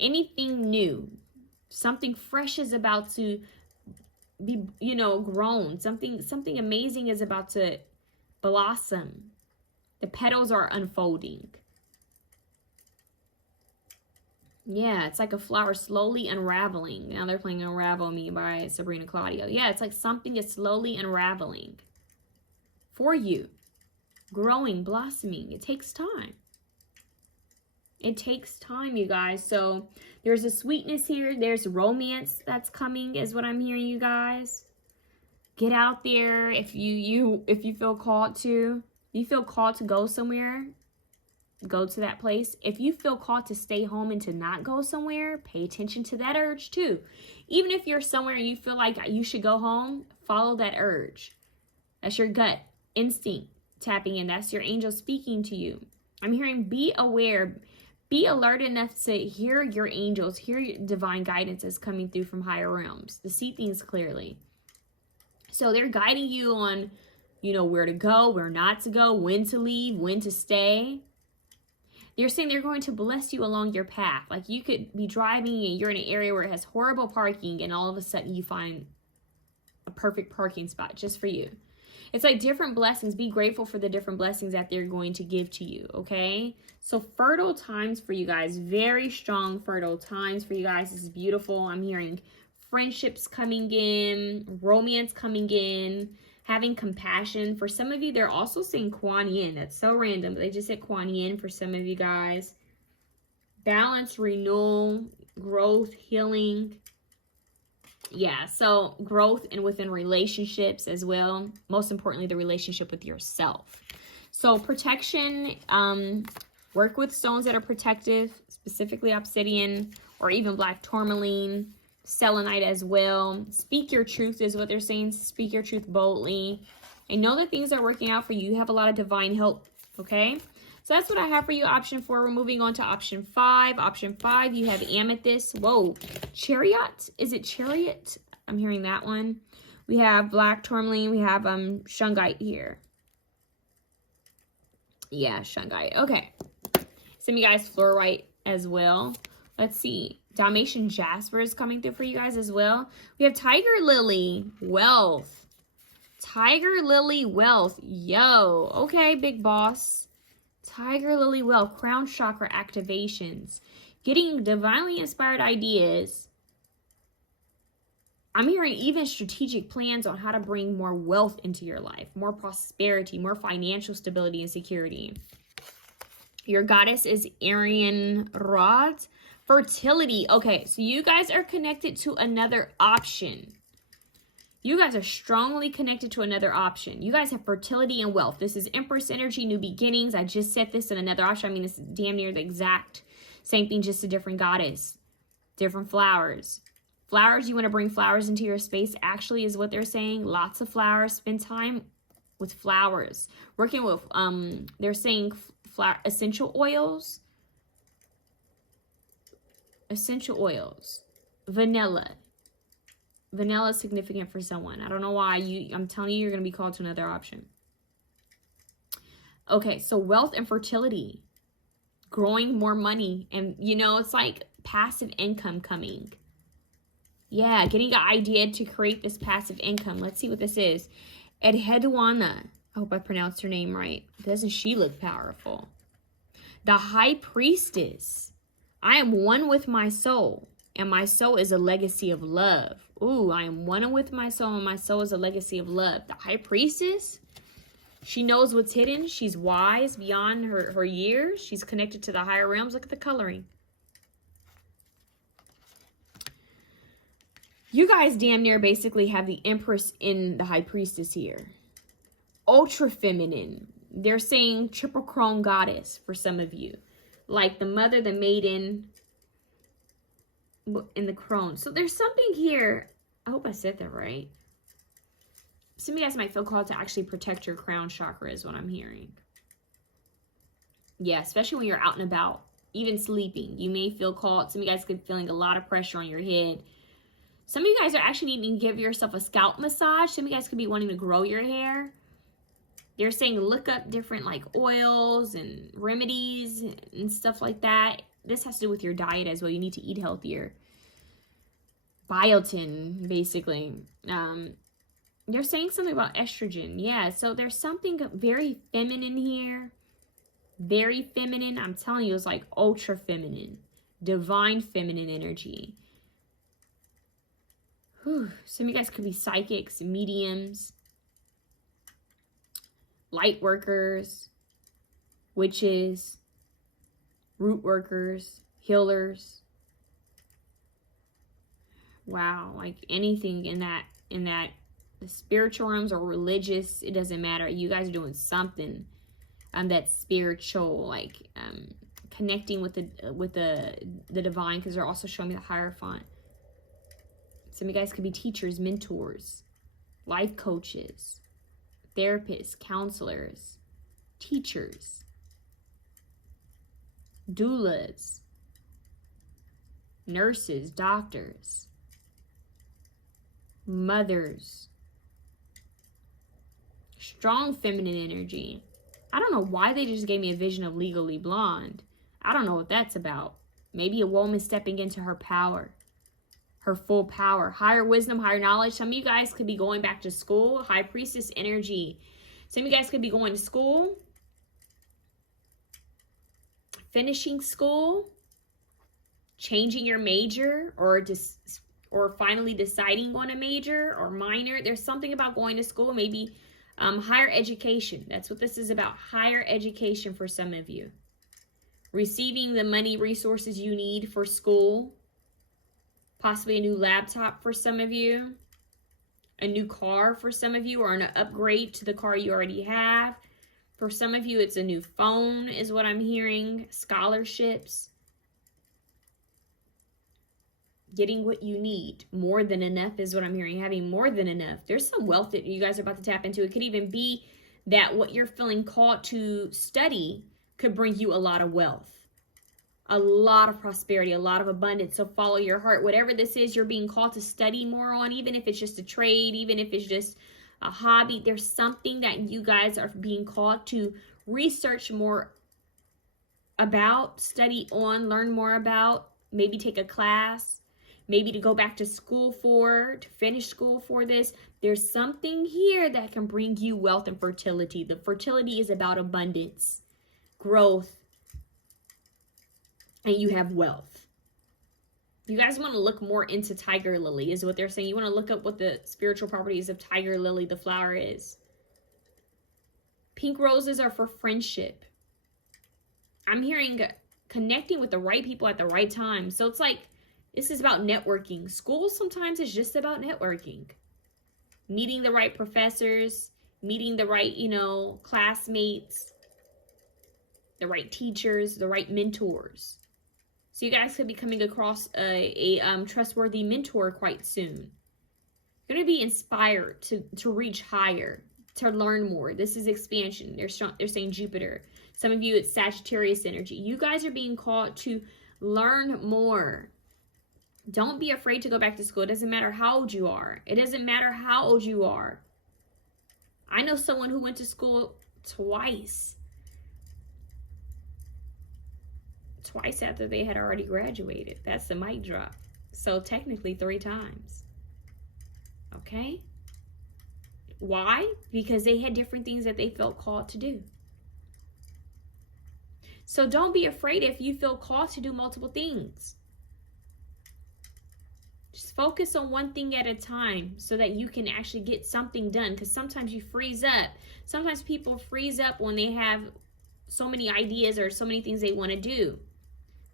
anything new. Something fresh is about to be, you know, grown. Something amazing is about to blossom. The petals are unfolding. Yeah, it's like a flower slowly unraveling. Now they're playing Unravel Me by Sabrina Claudio. Yeah, it's like something is slowly unraveling for you. Growing, blossoming. It takes time. It takes time, you guys. So there's a sweetness here. There's romance that's coming is what I'm hearing, you guys. Get out there if you feel called to. You feel called to go somewhere. Go to that place. If you feel called to stay home and to not go somewhere, pay attention to that urge too. Even if you're somewhere and you feel like you should go home, follow that urge. That's your gut instinct tapping in. That's your angel speaking to you. I'm hearing be aware, be alert enough to hear your angels, hear your divine guidance is coming through from higher realms, to see things clearly. So they're guiding you on, you know, where to go, where not to go, when to leave, when to stay. They're saying they're going to bless you along your path. Like you could be driving and you're in an area where it has horrible parking and all of a sudden you find a perfect parking spot just for you. It's like different blessings. Be grateful for the different blessings that they're going to give to you, okay? So fertile times for you guys. Very strong fertile times for you guys. This is beautiful. I'm hearing friendships coming in, romance coming in, having compassion. For some of you, they're also saying Kuan Yin. That's so random. They just said Kuan Yin for some of you guys. Balance, renewal, growth, healing. Yeah, so growth and within relationships as well. Most importantly, the relationship with yourself. So protection, work with stones that are protective, specifically obsidian or even black tourmaline. Selenite as well. Speak your truth is what they're saying. Speak your truth boldly. I know that things are working out for you. You have a lot of divine help, okay? So that's what I have for you, option 4. We're moving on to option 5. Option 5, you have Amethyst. Whoa. Chariot? Is it Chariot? I'm hearing that one. We have black tourmaline. We have Shungite here. Yeah, Shungite. Okay. Some of you guys fluorite as well. Let's see. Dalmatian Jasper is coming through for you guys as well. We have Tiger Lily, wealth. Tiger Lily, wealth. Yo, okay, big boss. Tiger Lily, wealth, crown chakra activations. Getting divinely inspired ideas. I'm hearing even strategic plans on how to bring more wealth into your life. More prosperity, more financial stability and security. Your goddess is Arian Rod. Fertility. Okay, so you guys are connected to another option. You guys are strongly connected to another option. You guys have fertility and wealth. This is Empress energy, new beginnings. I just said this in another option. I mean, it's damn near the exact same thing, just a different goddess. Different flowers. Flowers, you want to bring flowers into your space, actually, is what they're saying. Lots of flowers. Spend time with flowers. Working with, they're saying flower, essential oils. Essential oils. Vanilla. Vanilla is significant for someone. I don't know why. I'm telling you, you're going to be called to another option. Okay, so wealth and fertility. Growing more money. And, you know, it's like passive income coming. Yeah, getting an idea to create this passive income. Let's see what this is. Edheduana. I hope I pronounced her name right. Doesn't she look powerful? The High Priestess. I am one with my soul, and my soul is a legacy of love. Ooh, I am one with my soul, and my soul is a legacy of love. The High Priestess, she knows what's hidden. She's wise beyond her years. She's connected to the higher realms. Look at the coloring. You guys damn near basically have the Empress in the High Priestess here. Ultra feminine. They're saying triple crown goddess for some of you. Like the mother, the maiden, and the crone. So there's something here. I hope I said that right. Some of you guys might feel called to actually protect your crown chakra is what I'm hearing. Yeah, especially when you're out and about. Even sleeping. You may feel called. Some of you guys could be feeling a lot of pressure on your head. Some of you guys are actually needing to give yourself a scalp massage. Some of you guys could be wanting to grow your hair. They're saying look up different like oils and remedies and stuff like that. This has to do with your diet as well. You need to eat healthier. Biotin, basically. They're saying something about estrogen. Yeah, so there's something very feminine here. Very feminine. I'm telling you, it's like ultra feminine. Divine feminine energy. Whew. Some of you guys could be psychics, mediums, light workers, witches, root workers, healers. Wow, like anything in that the spiritual realms or religious, it doesn't matter. You guys are doing something that's spiritual, like connecting with the divine, because they're also showing me the Hierophant. Some of you guys could be teachers, mentors, life coaches, therapists, counselors, teachers, doulas, nurses, doctors, mothers. Strong feminine energy. I don't know why they just gave me a vision of Legally Blonde. I don't know what that's about. Maybe a woman stepping into her power. Her full power. Higher wisdom, higher knowledge. Some of you guys could be going back to school. High Priestess energy. Some of you guys could be going to school. Finishing school. Changing your major. Or finally deciding on a major or minor. There's something about going to school. Maybe higher education. That's what this is about. Higher education for some of you. Receiving the money resources you need for school. Possibly a new laptop for some of you. A new car for some of you, or an upgrade to the car you already have. For some of you, it's a new phone is what I'm hearing. Scholarships. Getting what you need. More than enough is what I'm hearing. Having more than enough. There's some wealth that you guys are about to tap into. It could even be that what you're feeling called to study could bring you a lot of wealth. A lot of prosperity, a lot of abundance. So follow your heart. Whatever this is you're being called to study more on, even if it's just a trade, even if it's just a hobby, there's something that you guys are being called to research more about, study on, learn more about, maybe take a class, maybe to go back to school for, to finish school for this. There's something here that can bring you wealth and fertility. The fertility is about abundance, growth, and you have wealth. You guys want to look more into tiger lily is what they're saying. You want to look up what the spiritual properties of tiger lily, the flower, is. Pink roses are for friendship. I'm hearing connecting with the right people at the right time. So it's like, this is about networking. School sometimes is just about networking. Meeting the right professors, meeting the right, classmates, the right teachers, the right mentors. So you guys could be coming across a trustworthy mentor quite soon. You're going to be inspired to reach higher, to learn more. This is expansion. They're saying Jupiter. Some of you, it's Sagittarius energy. You guys are being called to learn more. Don't be afraid to go back to school. It doesn't matter how old you are. It doesn't matter how old you are. I know someone who went to school twice. Twice after they had already graduated. That's the mic drop. So technically 3 times. Okay? Why? Because they had different things that they felt called to do. So don't be afraid if you feel called to do multiple things. Just focus on one thing at a time so that you can actually get something done. Because sometimes you freeze up. Sometimes people freeze up when they have so many ideas or so many things they want to do.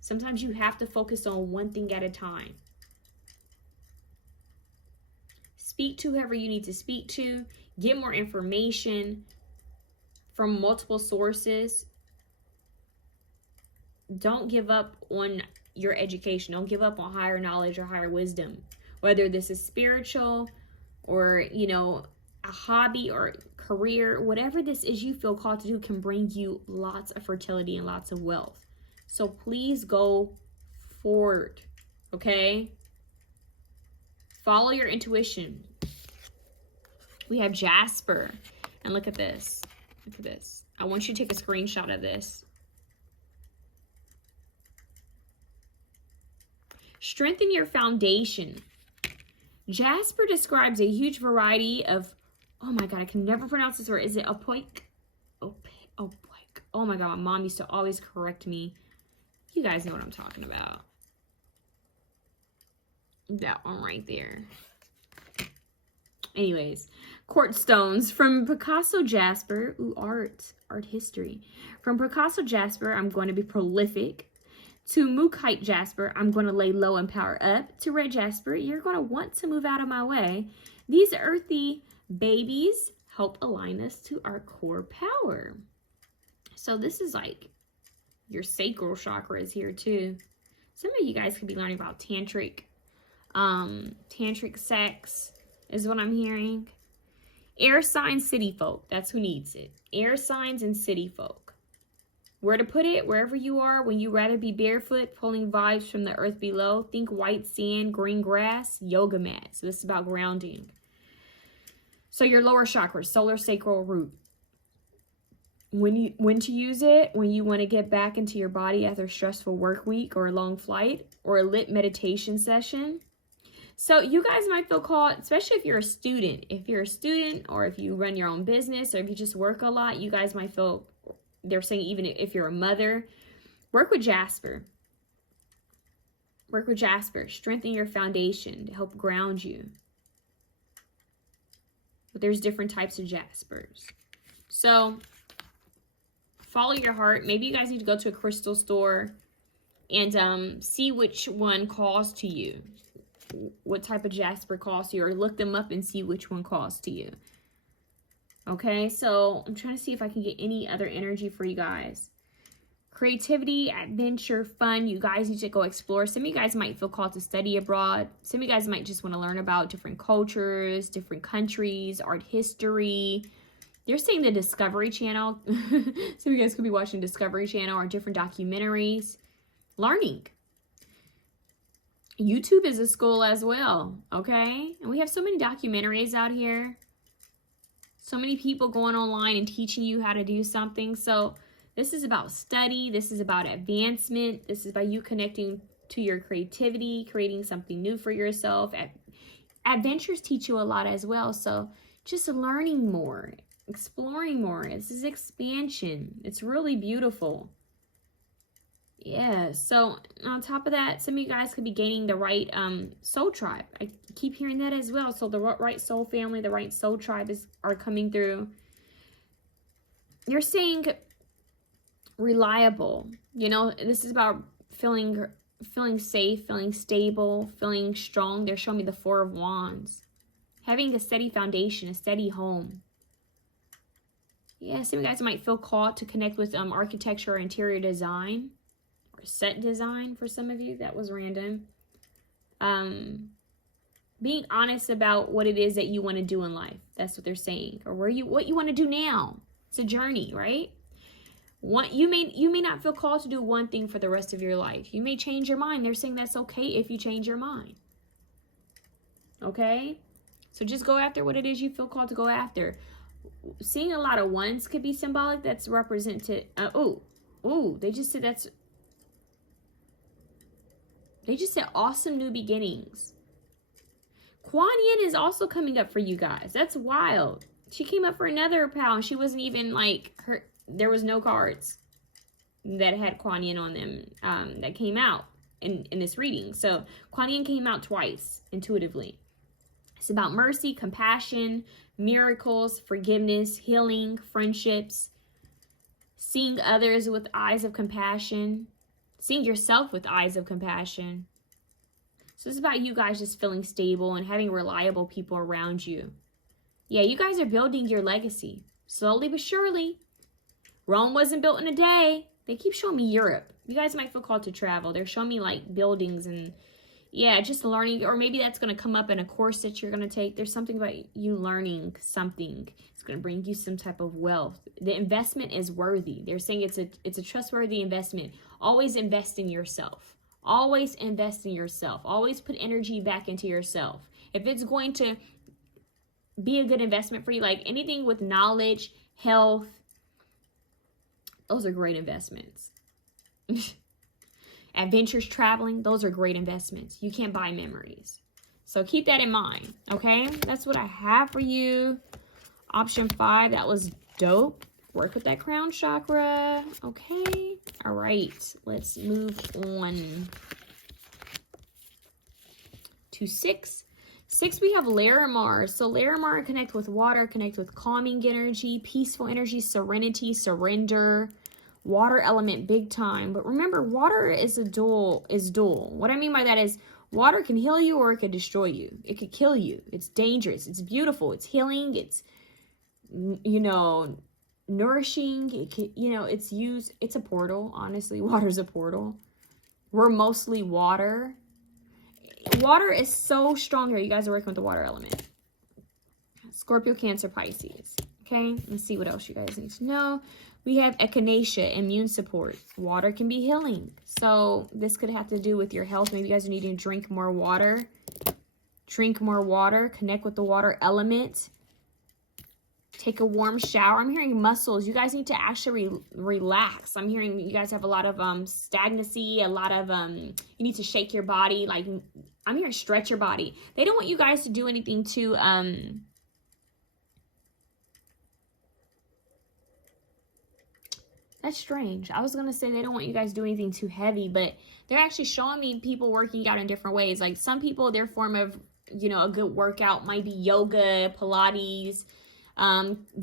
Sometimes you have to focus on one thing at a time. Speak to whoever you need to speak to. Get more information from multiple sources. Don't give up on your education. Don't give up on higher knowledge or higher wisdom. Whether this is spiritual or, you know, a hobby or career, whatever this is you feel called to do can bring you lots of fertility and lots of wealth. So please go forward, okay? Follow your intuition. We have Jasper. And look at this. Look at this. I want you to take a screenshot of this. Strengthen your foundation. Jasper describes a huge variety of, oh my God, I can never pronounce this word. Is it opoik? Opoik. Oh my God, my mom used to always correct me. You guys know what I'm talking about. That one right there. Anyways, quartz stones from Picasso Jasper. Ooh, art history. From Picasso Jasper, I'm going to be prolific. To Mookite Jasper, I'm going to lay low and power up. To Red Jasper, you're going to want to move out of my way. These earthy babies help align us to our core power. So this is like your sacral chakra is here too. Some of you guys could be learning about tantric sex is what I'm hearing. Air signs, city folk. That's who needs it. Air signs and city folk. Where to put it? Wherever you are. When you rather be barefoot, pulling vibes from the earth below. Think white sand, green grass, yoga mat. So this is about grounding. So your lower chakra, solar sacral root. When to use it? When you want to get back into your body after a stressful work week or a long flight or a lit meditation session. So you guys might feel called, especially if you're a student. If you're a student or if you run your own business or if you just work a lot, you guys might feel, they're saying even if you're a mother, work with Jasper. Work with Jasper. Strengthen your foundation to help ground you. But there's different types of Jaspers. So follow your heart. Maybe you guys need to go to a crystal store and see which one calls to you. What type of Jasper calls to you, or look them up and see which one calls to you. Okay, so I'm trying to see if I can get any other energy for you guys. Creativity, adventure, fun. You guys need to go explore. Some of you guys might feel called to study abroad. Some of you guys might just want to learn about different cultures, different countries, art history. They're saying the Discovery Channel. Some of you guys could be watching Discovery Channel or different documentaries. Learning. YouTube is a school as well, okay? And we have so many documentaries out here. So many people going online and teaching you how to do something. So this is about study. This is about advancement. This is about you connecting to your creativity, creating something new for yourself. Adventures teach you a lot as well. So just learning more, exploring more. This is expansion. It's really beautiful. Yeah, so on top of that, some of you guys could be gaining the right soul tribe. I keep hearing that as well. So the right soul family, the right soul tribe are coming through. You're saying reliable. You know, this is about feeling safe, feeling stable, feeling strong. They're showing me the Four of Wands. Having a steady foundation, a steady home. Yeah, some of you guys might feel called to connect with architecture or interior design. set design for some of you. That was random. Being honest about what it is that you want to do in life. That's what they're saying. Or what you want to do now. It's a journey, right? You may not feel called to do one thing for the rest of your life. You may change your mind. They're saying that's okay if you change your mind. Okay? So just go after what it is you feel called to go after. Seeing a lot of ones could be symbolic. That's represented. They just said awesome new beginnings. Kuan Yin is also coming up for you guys. That's wild. She came up for another pal, and she wasn't even like her. There was no cards that had Kuan Yin on them that came out in this reading. So Kuan Yin came out twice intuitively. It's about mercy, compassion, miracles, forgiveness, healing, friendships, seeing others with eyes of compassion, seeing yourself with eyes of compassion. So it's about you guys just feeling stable and having reliable people around you. Yeah, you guys are building your legacy. Slowly but surely. Rome wasn't built in a day. They keep showing me Europe. You guys might feel called to travel. They're showing me like buildings and yeah, just learning. Or maybe that's going to come up in a course that you're going to take. There's something about you learning something. It's going to bring you some type of wealth. The investment is worthy. They're saying it's a trustworthy investment. Always invest in yourself. Always invest in yourself. Always put energy back into yourself. If it's going to be a good investment for you, like anything with knowledge, health, those are great investments. Adventures, traveling, those are great investments. You can't buy memories. So keep that in mind, okay? That's what I have for you. Option 5, that was dope. Work with that crown chakra. Okay. All right. Let's move on to 6. 6, we have Larimar. So Larimar connect with water, connect with calming energy, peaceful energy, serenity, surrender, water element big time. But remember, water is dual. What I mean by that is water can heal you or it could destroy you. It could kill you. It's dangerous. It's beautiful. It's healing. It's, nourishing. It can, it's used. It's a portal. Honestly, water's a portal. We're mostly water. Water is so strong here. You guys are working with the water element. Scorpio, Cancer, Pisces. Okay, let's see what else you guys need to know. We have echinacea, immune support. Water can be healing. So this could have to do with your health. Maybe you guys are needing to drink more water. Drink more water. Connect with the water element. Take a warm shower. I'm hearing muscles. You guys need to actually relax. I'm hearing you guys have a lot of stagnancy, a lot of, you need to shake your body. Like, I'm hearing stretch your body. They don't want you guys to do anything too, that's strange. I was going to say they don't want you guys to do anything too heavy, but they're actually showing me people working out in different ways. Like some people, their form of, a good workout might be yoga, Pilates,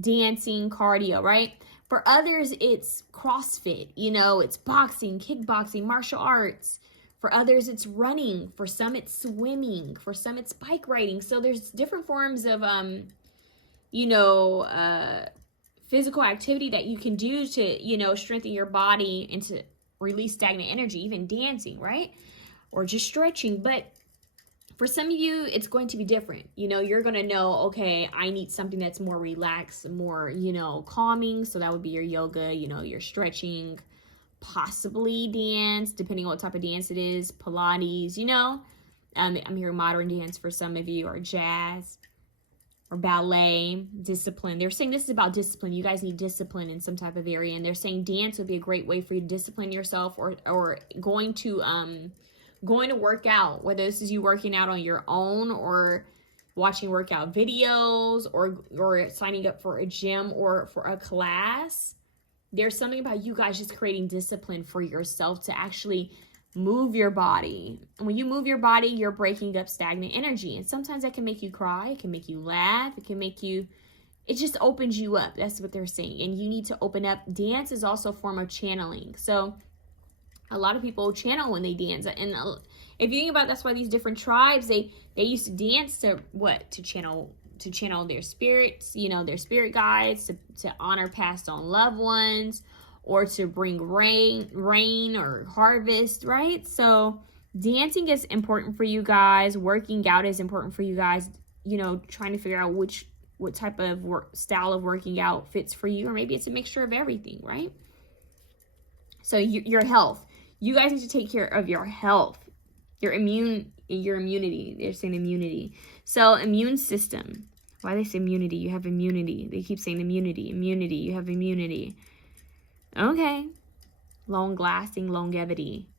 dancing, cardio, right? For others, it's CrossFit, it's boxing, kickboxing, martial arts. For others, it's running. For some, it's swimming. For some, it's bike riding. So there's different forms of, physical activity that you can do to, strengthen your body and to release stagnant energy, even dancing, right? Or just stretching. But for some of you, it's going to be different. You're going to know, okay, I need something that's more relaxed, more, calming. So that would be your yoga, your stretching, possibly dance, depending on what type of dance it is, Pilates, I'm hearing modern dance for some of you, or jazz, or ballet, discipline. They're saying this is about discipline. You guys need discipline in some type of area. And they're saying dance would be a great way for you to discipline yourself, or going to work out, whether this is you working out on your own or watching workout videos or signing up for a gym or for a class. There's something about you guys just creating discipline for yourself to actually move your body. And when you move your body, you're breaking up stagnant energy. And sometimes that can make you cry. It can make you laugh. It just opens you up. That's what they're saying. And you need to open up. Dance is also a form of channeling. So a lot of people channel when they dance. And if you think about it, that's why these different tribes, they used to dance to what? To channel their spirits, their spirit guides, to honor passed on loved ones, or to bring rain or harvest, right? So dancing is important for you guys. Working out is important for you guys. You know, trying to figure out what type of style of working out fits for you, or maybe it's a mixture of everything, right? So your health. You guys need to take care of your health, your immunity. They're saying immunity. So immune system. Why they say immunity? You have immunity. They keep saying immunity. Immunity. You have immunity. Okay. Long-lasting longevity.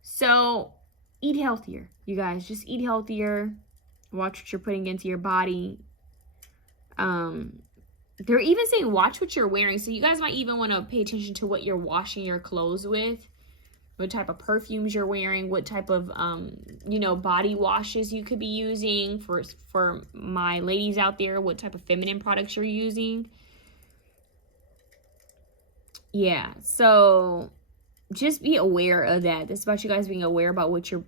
So eat healthier, you guys. Just eat healthier. Watch what you're putting into your body. They're even saying watch what you're wearing. So you guys might even want to pay attention to what you're washing your clothes with. What type of perfumes you're wearing, what type of, you know, body washes you could be using. For my ladies out there, what type of feminine products you're using. Yeah, so just be aware of that. This is about you guys being aware about what you're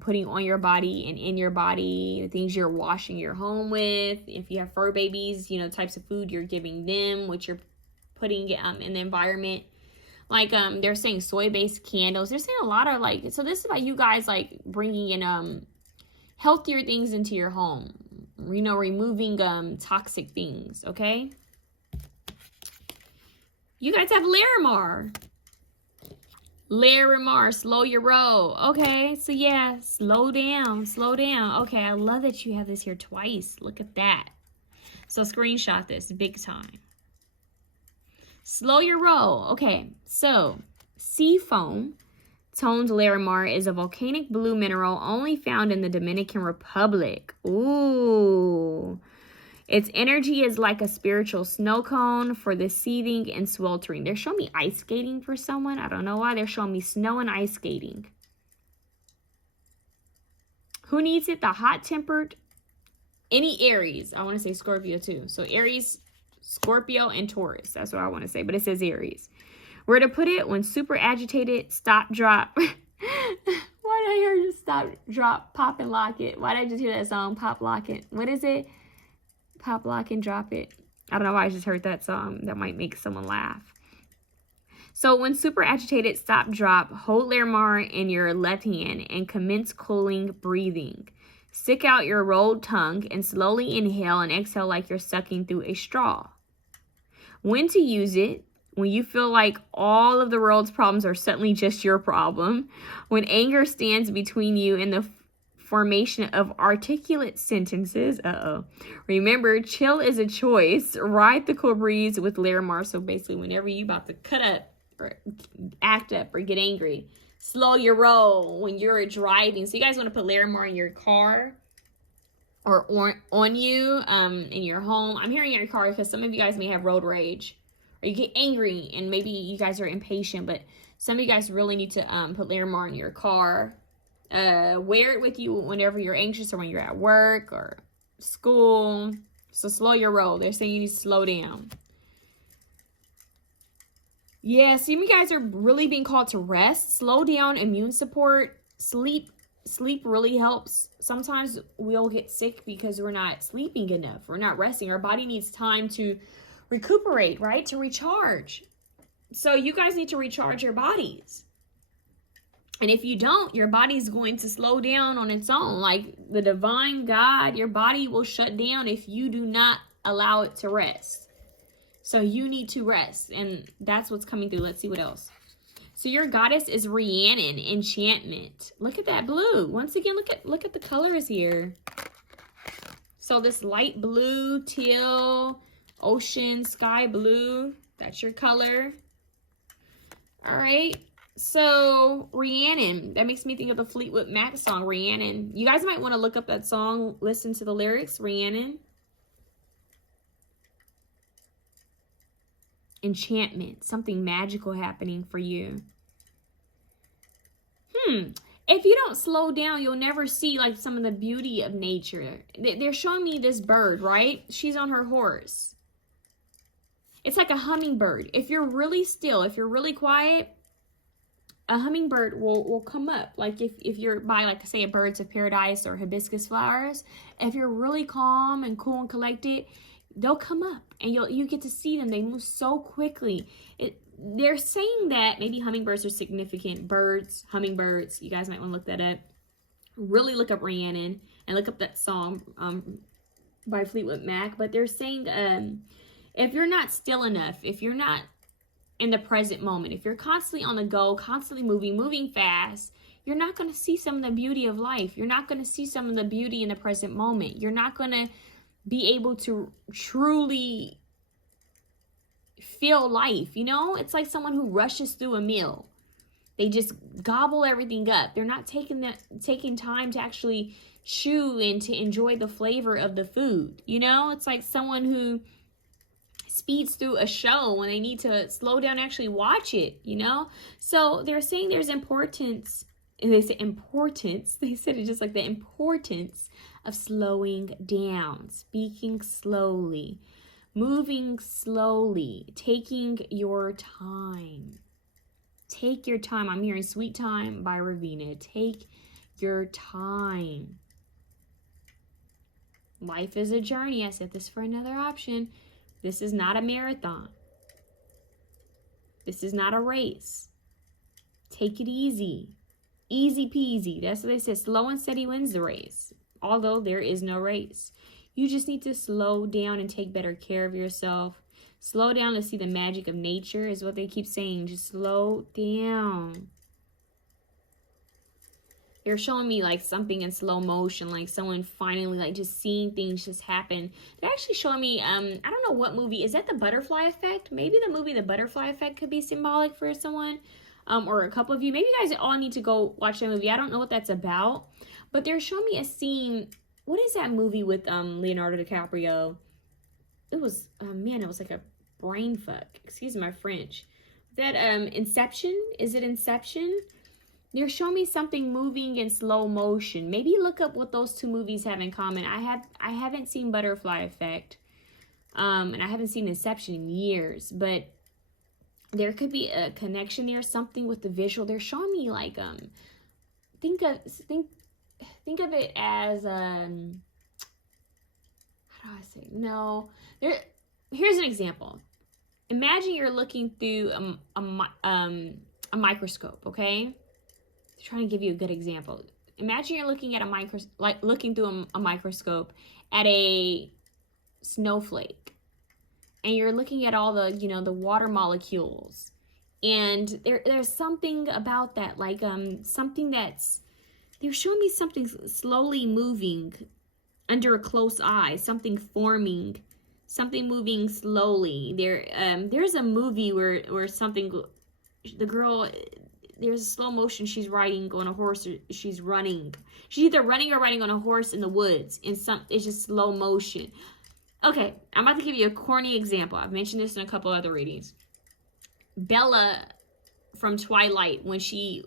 putting on your body and in your body, the things you're washing your home with. If you have fur babies, you know, types of food you're giving them, what you're putting in the environment. Like, they're saying soy-based candles. They're saying a lot of, like, so this is about you guys, like, bringing in healthier things into your home. You know, removing toxic things, okay? You guys have Larimar. Larimar, slow your roll. Okay, so yeah, slow down, slow down. Okay, I love that you have this here twice. Look at that. So screenshot this big time. Slow your roll. Okay, so sea foam toned Larimar is a volcanic blue mineral only found in the Dominican Republic. Ooh. Its energy is like a spiritual snow cone for the seething and sweltering. They're showing me ice skating for someone. I don't know why. They're showing me snow and ice skating. Who needs it? The hot-tempered. Any Aries. I want to say Scorpio too. So Aries, Scorpio, and Taurus. That's what I want to say. But it says Aries. Where to put it? When super agitated, stop, drop. Why did I hear just stop, drop, pop, and lock it? Why did I just hear that song? Pop, lock it. What is it? Pop, lock, and drop it. I don't know why I just heard that song. That might make someone laugh. So when super agitated, stop, drop, hold Larimar in your left hand and commence cooling breathing. Stick out your rolled tongue and slowly inhale and exhale like you're sucking through a straw. When to use it? When you feel like all of the world's problems are suddenly just your problem. When anger stands between you and the formation of articulate sentences. Remember, chill is a choice. Ride the cool breeze with Larimar. So basically, whenever you about to cut up or act up or get angry, slow your roll when you're driving. So you guys want to put Larimar in your car or on you in your home. I'm hearing in your car because some of you guys may have road rage or you get angry and maybe you guys are impatient, but some of you guys really need to put Larimar in your car. Wear it with you whenever you're anxious or when you're at work or school. So slow your roll. They're saying you need to slow down. Yeah, some of you guys are really being called to rest. Slow down, immune support, sleep. Sleep really helps. Sometimes we'll get sick because we're not sleeping enough. We're not resting. Our body needs time to recuperate, right? To recharge. So you guys need to recharge your bodies. And if you don't, your body's going to slow down on its own. Like the divine God, your body will shut down if you do not allow it to rest. So you need to rest. And that's what's coming through. Let's see what else. So your goddess is Rhiannon, enchantment. Look at that blue. Once again, look at the colors here. So this light blue, teal, ocean, sky blue. That's your color. All right. So Rhiannon, that makes me think of the Fleetwood Mac song, Rhiannon. You guys might want to look up that song, listen to the lyrics, Rhiannon. Enchantment, something magical happening for you. If you don't slow down, you'll never see like some of the beauty of nature. They're showing me this bird, right? She's on her horse. It's like a hummingbird. If you're really still, if you're really quiet, a hummingbird will come up. Like if you're by, like, say, a birds of paradise or hibiscus flowers, if you're really calm and cool and collected, they'll come up and you get to see them. They move so quickly. They're saying that maybe hummingbirds are significant. Birds, hummingbirds, you guys might want to look that up. Really look up Rhiannon and look up that song by Fleetwood Mac. But they're saying if you're not still enough, if you're not in the present moment, if you're constantly on the go, constantly moving fast, you're not going to see some of the beauty of life. You're not going to see some of the beauty in the present moment. You're not going to be able to truly feel life, you know? It's like someone who rushes through a meal. They just gobble everything up. They're not taking time to actually chew and to enjoy the flavor of the food, you know? It's like someone who speeds through a show when they need to slow down and actually watch it, you know? So they're saying there's importance, and they say importance, they said it just like the importance of slowing down, speaking slowly, moving slowly, taking your time. Take your time. I'm hearing Sweet Time by Ravina. Take your time. Life is a journey. I said this for another option. This is not a marathon. This is not a race. Take it easy. Easy peasy. That's what they said. Slow and steady wins the race. Although there is no race. You just need to slow down and take better care of yourself. Slow down to see the magic of nature is what they keep saying. Just slow down. They're showing me like something in slow motion, like someone finally like just seeing things just happen. They're actually showing me, I don't know what movie. Is that The Butterfly Effect? Maybe the movie The Butterfly Effect could be symbolic for someone. Or a couple of you. Maybe you guys all need to go watch that movie. I don't know what that's about. But they're showing me a scene. What is that movie with Leonardo DiCaprio? It was, man, it was like a brain fuck. Excuse my French. That Inception? Is it Inception? They're showing me something moving in slow motion. Maybe look up what those two movies have in common. I haven't seen Butterfly Effect. And I haven't seen Inception in years. But there could be a connection there, something with the visual. They're showing me like think of it as how do I say? No. Here's an example. Imagine you're looking through a microscope, okay? Trying to give you a good example. Imagine you're looking at looking through a microscope at a snowflake, and you're looking at all the, you know, the water molecules, and there's something about that, like something that's, they're showing me something slowly moving under a close eye, something forming, something moving slowly. There's a movie where something, the girl, there's a slow motion, she's riding on a horse, or she's running. She's either running or riding on a horse in the woods, and it's just slow motion. Okay, I'm about to give you a corny example. I've mentioned this in a couple other readings. Bella from Twilight, when she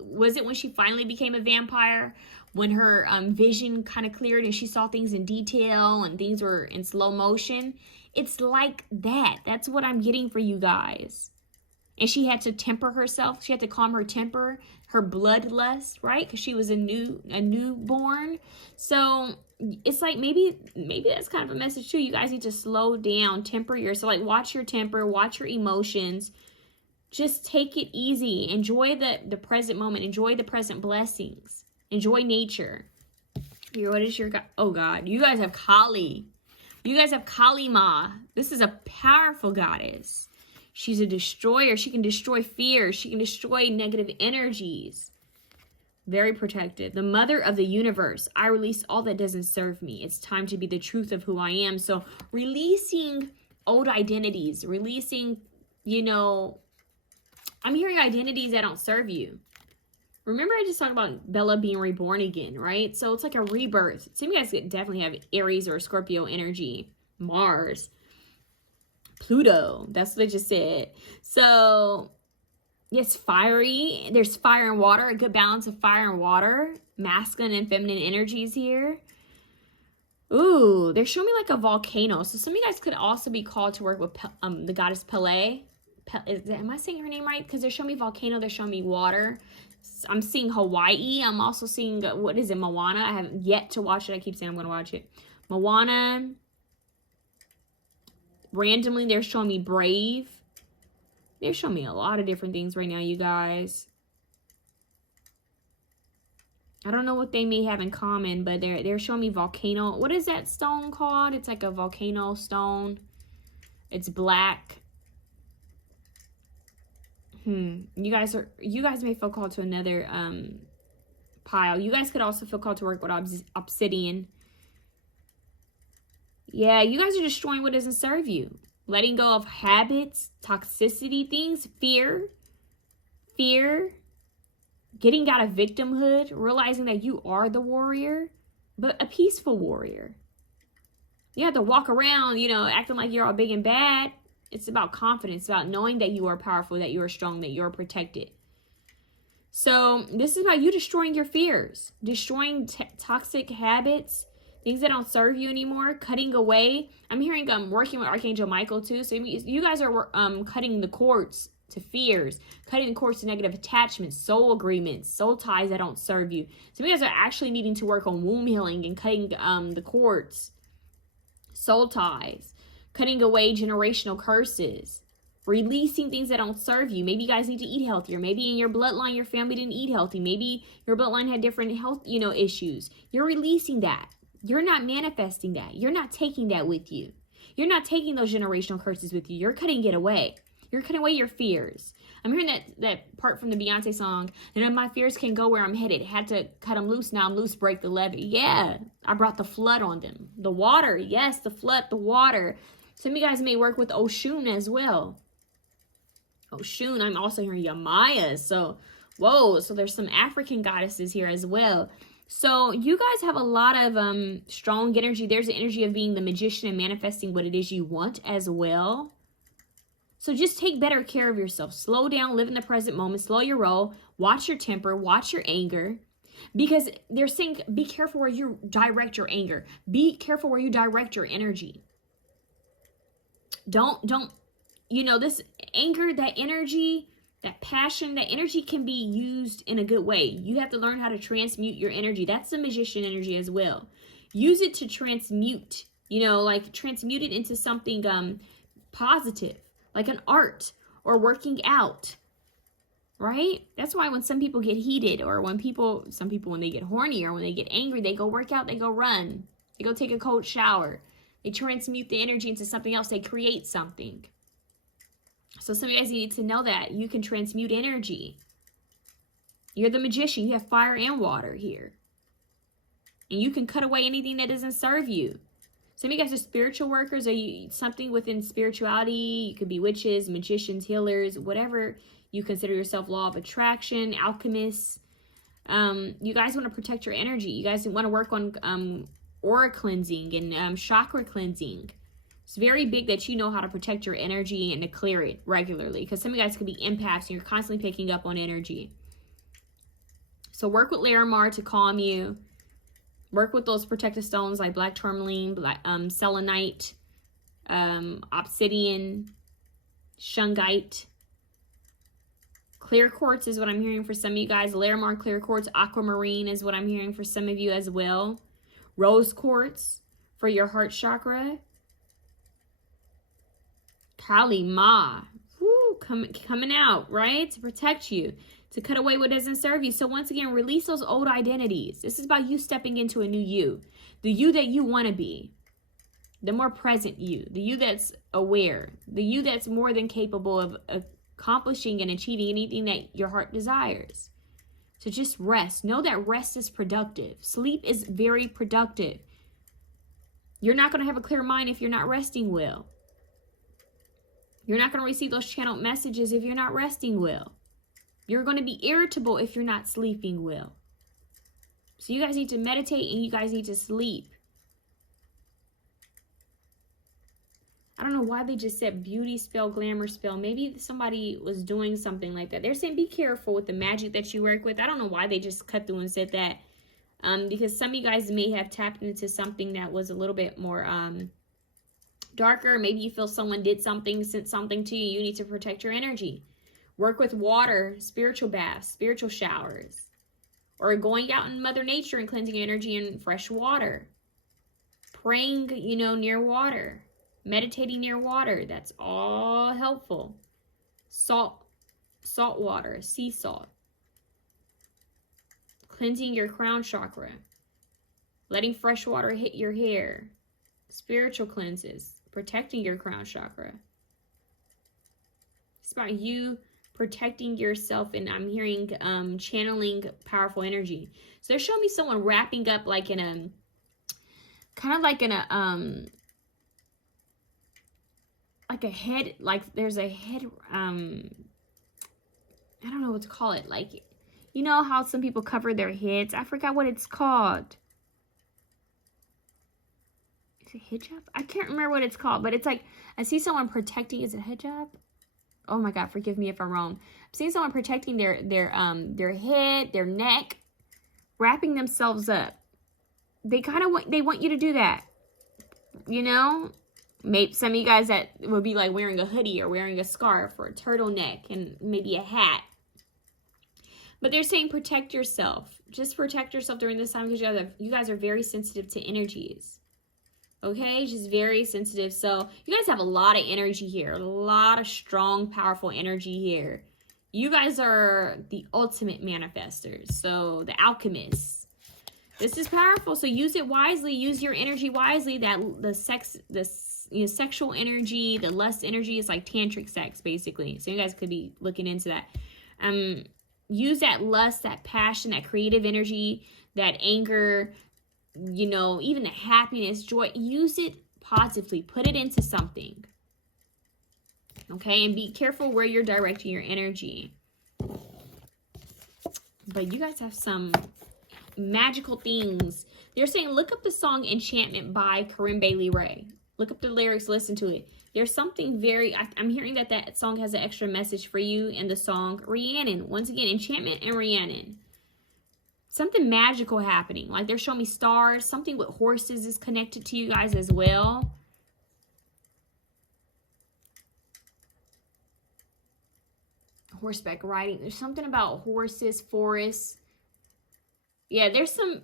finally became a vampire, when her vision kind of cleared and she saw things in detail and things were in slow motion. It's like that. That's what I'm getting for you guys. And she had to temper herself. She had to calm her temper, her bloodlust, right? Because she was a newborn. So it's like maybe that's kind of a message too. You guys need to slow down, temper yourself. Like watch your temper, watch your emotions. Just take it easy. Enjoy the present moment. Enjoy the present blessings. Enjoy nature. Here, what is your God? Oh God, you guys have Kali. You guys have Kali Ma. This is a powerful goddess. She's a destroyer. She can destroy fear. She can destroy negative energies. Very protected. The mother of the universe. I release all that doesn't serve me. It's time to be the truth of who I am. So releasing old identities. Releasing, you know, I'm hearing identities that don't serve you. Remember I just talked about Bella being reborn again, right? So it's like a rebirth. Some of you guys definitely have Aries or Scorpio energy. Mars. Pluto. That's what they just said. So, yes, fiery. There's fire and water. A good balance of fire and water. Masculine and feminine energies here. Ooh, they're showing me like a volcano. So some of you guys could also be called to work with the goddess Pele. Am I saying her name right? Because they're showing me volcano. They're showing me water. I'm seeing Hawaii. I'm also seeing, what is it, Moana? I haven't yet to watch it. I keep saying I'm going to watch it. Moana. Randomly, they're showing me brave. They're showing me a lot of different things right now, you guys. I don't know what they may have in common, but they're showing me volcano. What is that stone called? It's like a volcano stone. It's black. You guys may feel called to another pile. You guys could also feel called to work with obsidian. Yeah, you guys are destroying what doesn't serve you. Letting go of habits, toxicity things, fear. Getting out of victimhood, realizing that you are the warrior, but a peaceful warrior. You have to walk around, you know, acting like you're all big and bad. It's about confidence, it's about knowing that you are powerful, that you are strong, that you're protected. So this is about you destroying your fears, destroying toxic habits, things that don't serve you anymore, cutting away. I'm hearing working with Archangel Michael too. So you guys are cutting the cords to fears, cutting the cords to negative attachments, soul agreements, soul ties that don't serve you. Some of you guys are actually needing to work on womb healing and cutting the cords, soul ties, cutting away generational curses, releasing things that don't serve you. Maybe you guys need to eat healthier. Maybe in your bloodline, your family didn't eat healthy. Maybe your bloodline had different health, you know, issues. You're releasing that. You're not manifesting that. You're not taking that with you. You're not taking those generational curses with you. You're cutting it away. You're cutting away your fears. I'm hearing that part from the Beyonce song. And my fears can go where I'm headed. Had to cut them loose. Now I'm loose. Break the levee. Yeah. I brought the flood on them. The water. Yes, the flood, the water. Some of you guys may work with Oshun as well. Oshun. I'm also hearing Yamaya. So, whoa. So there's some African goddesses here as well. So you guys have a lot of strong energy. There's the energy of being the magician and manifesting what it is you want as well. So just take better care of yourself. Slow down, live in the present moment, slow your roll, watch your temper, watch your anger. Because they're saying be careful where you direct your anger. Be careful where you direct your energy. Don't, you know, this anger, that energy, that passion, that energy can be used in a good way. You have to learn how to transmute your energy. That's the magician energy as well. Use it to transmute, you know, like transmute it into something positive. Like an art or working out, right? That's why when some people get heated or when some people when they get horny or when they get angry, they go work out, they go run, they go take a cold shower. They transmute the energy into something else. They create something. So some of you guys need to know that you can transmute energy. You're the magician. You have fire and water here. And you can cut away anything that doesn't serve you. Some of you guys are spiritual workers. Are you something within spirituality? You could be witches, magicians, healers, whatever you consider yourself. Law of attraction, alchemists. You guys want to protect your energy. You guys want to work on aura cleansing and chakra cleansing. It's very big that you know how to protect your energy and to clear it regularly. Because some of you guys could be empaths and you're constantly picking up on energy. So work with Larimar to calm you. Work with those protective stones like black tourmaline, selenite, obsidian, shungite. Clear quartz is what I'm hearing for some of you guys. Larimar clear quartz, aquamarine is what I'm hearing for some of you as well. Rose quartz for your heart chakra. Kali Ma, woo, coming out, right? To protect you, to cut away what doesn't serve you. So once again, release those old identities. This is about you stepping into a new you. The you that you want to be. The more present you. The you that's aware. The you that's more than capable of accomplishing and achieving anything that your heart desires. So just rest. Know that rest is productive. Sleep is very productive. You're not going to have a clear mind if you're not resting well. You're not going to receive those channeled messages if you're not resting well. You're going to be irritable if you're not sleeping well. So you guys need to meditate and you guys need to sleep. I don't know why they just said beauty spell, glamour spell. Maybe somebody was doing something like that. They're saying be careful with the magic that you work with. I don't know why they just cut through and said that. Because some of you guys may have tapped into something that was a little bit more darker. Maybe you feel someone did something, sent something to you. You need to protect your energy. Work with water, spiritual baths, spiritual showers. Or going out in Mother Nature and cleansing your energy in fresh water. Praying, you know, near water. Meditating near water, that's all helpful. Salt water, sea salt. Cleansing your crown chakra. Letting fresh water hit your hair. Spiritual cleanses. Protecting your crown chakra. It's about you protecting yourself, and I'm hearing channeling powerful energy. So they're showing me someone wrapping up like in a, kind of like in a, like a head, like there's a head, I don't know what to call it. Like, you know how some people cover their heads? I forgot what it's called. Is it hijab? I can't remember what it's called, but it's like, I see someone protecting, is it hijab? Oh my God, forgive me if I'm wrong. I'm seeing someone protecting their head, their neck, wrapping themselves up. They kind of want you to do that. You know? Maybe some of you guys that would be like wearing a hoodie or wearing a scarf or a turtleneck and maybe a hat. But they're saying protect yourself. Just protect yourself during this time, because you guys are very sensitive to energies. Okay, just very sensitive. So you guys have a lot of energy here, a lot of strong, powerful energy here. You guys are the ultimate manifestors. So the alchemists. This is powerful. So use it wisely. Use your energy wisely. That sexual energy, the lust energy is like tantric sex, basically. So you guys could be looking into that. Use that lust, that passion, that creative energy, that anger, you know, even the happiness, joy. Use it positively. Put it into something. Okay? And be careful where you're directing your energy. But you guys have some magical things. They're saying, look up the song Enchantment by Corinne Bailey Rae. Look up the lyrics, listen to it. There's something very, I'm hearing that song has an extra message for you in the song. Rhiannon, once again, Enchantment and Rhiannon. Something magical happening. Like they're showing me stars. Something with horses is connected to you guys as well. Horseback riding. There's something about horses, forests. Yeah, there's some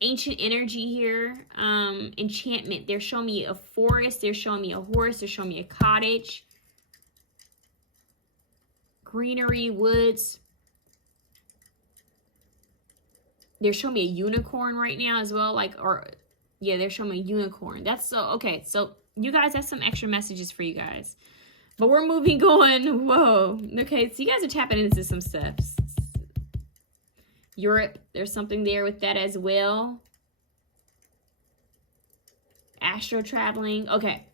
ancient energy here. Enchantment. They're showing me a forest. They're showing me a horse. They're showing me a cottage. Greenery, woods. They're showing me a unicorn right now as well. Yeah, they're showing me a unicorn. That's so, okay. So you guys, that's some extra messages for you guys. But we're moving on. Whoa. Okay, so you guys are tapping into some stuff. Europe, there's something there with that as well. Astro traveling. Okay.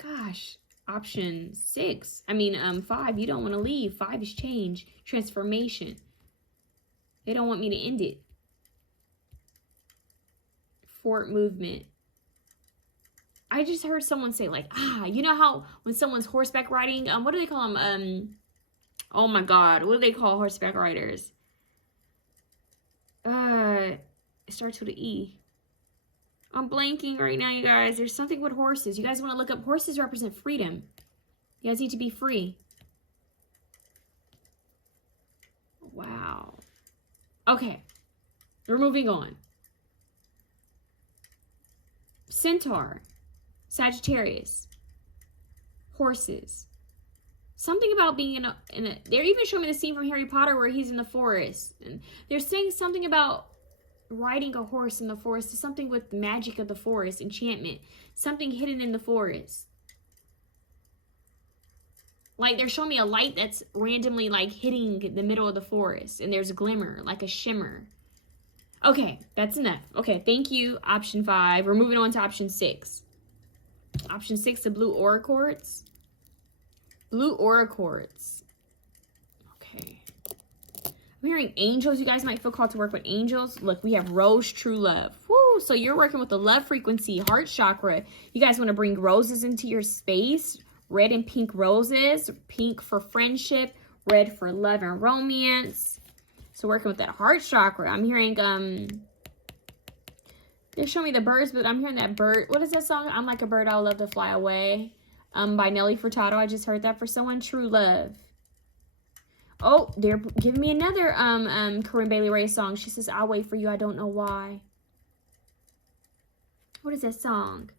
Gosh. Option 6. 5. You don't want to leave. 5 is change. Transformation. They don't want me to end it. Fort movement. I just heard someone say you know how when someone's horseback riding, what do they call them? Oh my God. What do they call horseback riders? It starts with an E. I'm blanking right now, you guys. There's something with horses. You guys want to look up. Horses represent freedom. You guys need to be free. Wow. Okay. We're moving on. Centaur. Sagittarius. Horses. Something about being in a they're even showing me the scene from Harry Potter where he's in the forest. And they're saying something about riding a horse in the forest. Something with magic of the forest, enchantment. Something hidden in the forest. Like they're showing me a light that's randomly hitting the middle of the forest. And there's a glimmer, like a shimmer. Okay, that's enough. Okay, thank you, option 5. We're moving on to option 6. Option 6, the blue aura quartz. Blue aura quartz. Okay. I'm hearing angels. You guys might feel called to work with angels. Look, we have rose, true love. Woo! So you're working with the love frequency, heart chakra. You guys want to bring roses into your space. Red and pink roses. Pink for friendship. Red for love and romance. So working with that heart chakra. I'm hearing, they're showing me the birds, but I'm hearing that bird. What is that song? I'm like a bird, I'll love to fly away. By Nelly Furtado. I just heard that for someone. True love. Oh, they're giving me another Corinne Bailey Rae song. She says, I'll wait for you, I don't know why. What is that song?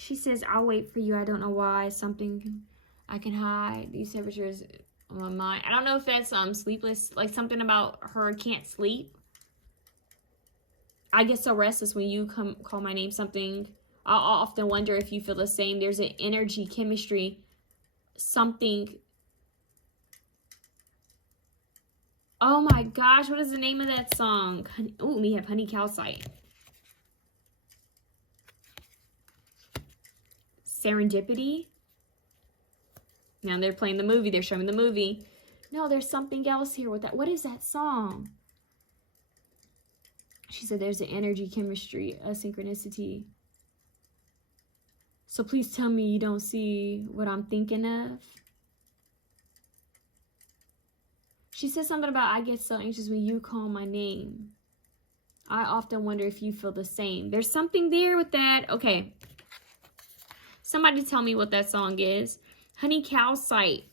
She says, I'll wait for you. I don't know why. Something I can hide. These temperatures on my mind. I don't know if that's sleepless, like something about her can't sleep. I get so restless when you call my name. Something I'll often wonder if you feel the same. There's an energy, chemistry, something. Oh my gosh, what is the name of that song? Oh, we have Honey Calcite. Serendipity. Now they're playing the movie. They're showing the movie. No, there's something else here with that. What is that song? She said there's an energy, chemistry, a synchronicity. So please tell me you don't see what I'm thinking of. She said something about I get so anxious when you call my name. I often wonder if you feel the same. There's something there with that. Okay. Somebody tell me what that song is. Honey Calcite.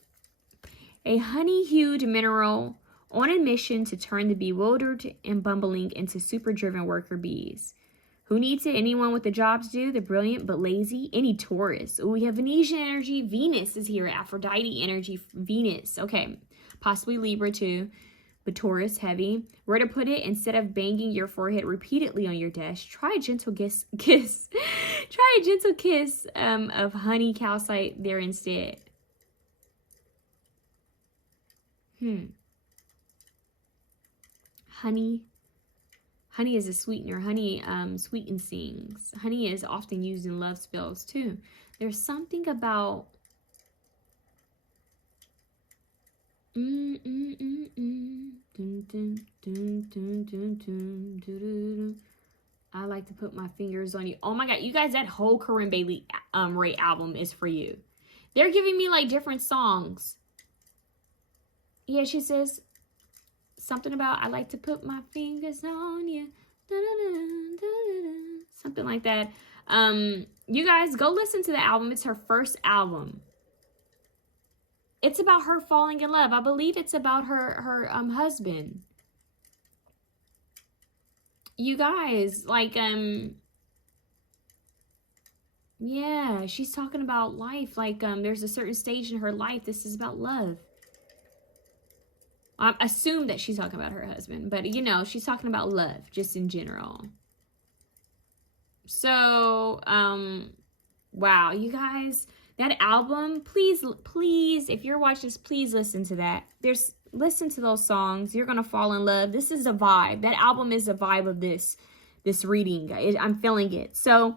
A honey-hued mineral on a mission to turn the bewildered and bumbling into super-driven worker bees. Who needs it? Anyone with a job to do? The brilliant but lazy? Any Taurus? Oh, we have Venetian energy. Venus is here. Aphrodite energy. Venus. Okay. Possibly Libra too. But Taurus, heavy. Where to put it? Instead of banging your forehead repeatedly on your desk, try a gentle kiss. Try a gentle kiss of honey calcite there instead. Honey is a sweetener. Honey sweetens things. Honey is often used in love spells too. There's something about I like to put my fingers on you. Oh my god, you guys, that whole Corinne Bailey Ray album is for you. They're giving me like different songs. Yeah, she says something about I like to put my fingers on you. Something like that. You guys, go listen to the album. It's her first album. It's about her falling in love. I believe it's about her husband. You guys, like, yeah, she's talking about life. Like, there's a certain stage in her life. This is about love. I assume that she's talking about her husband, but you know, she's talking about love just in general. So, wow, you guys, that album, please, if you're watching this, please listen to that. Listen to those songs. You're going to fall in love. This is a vibe. That album is a vibe of this reading. I'm feeling it. So,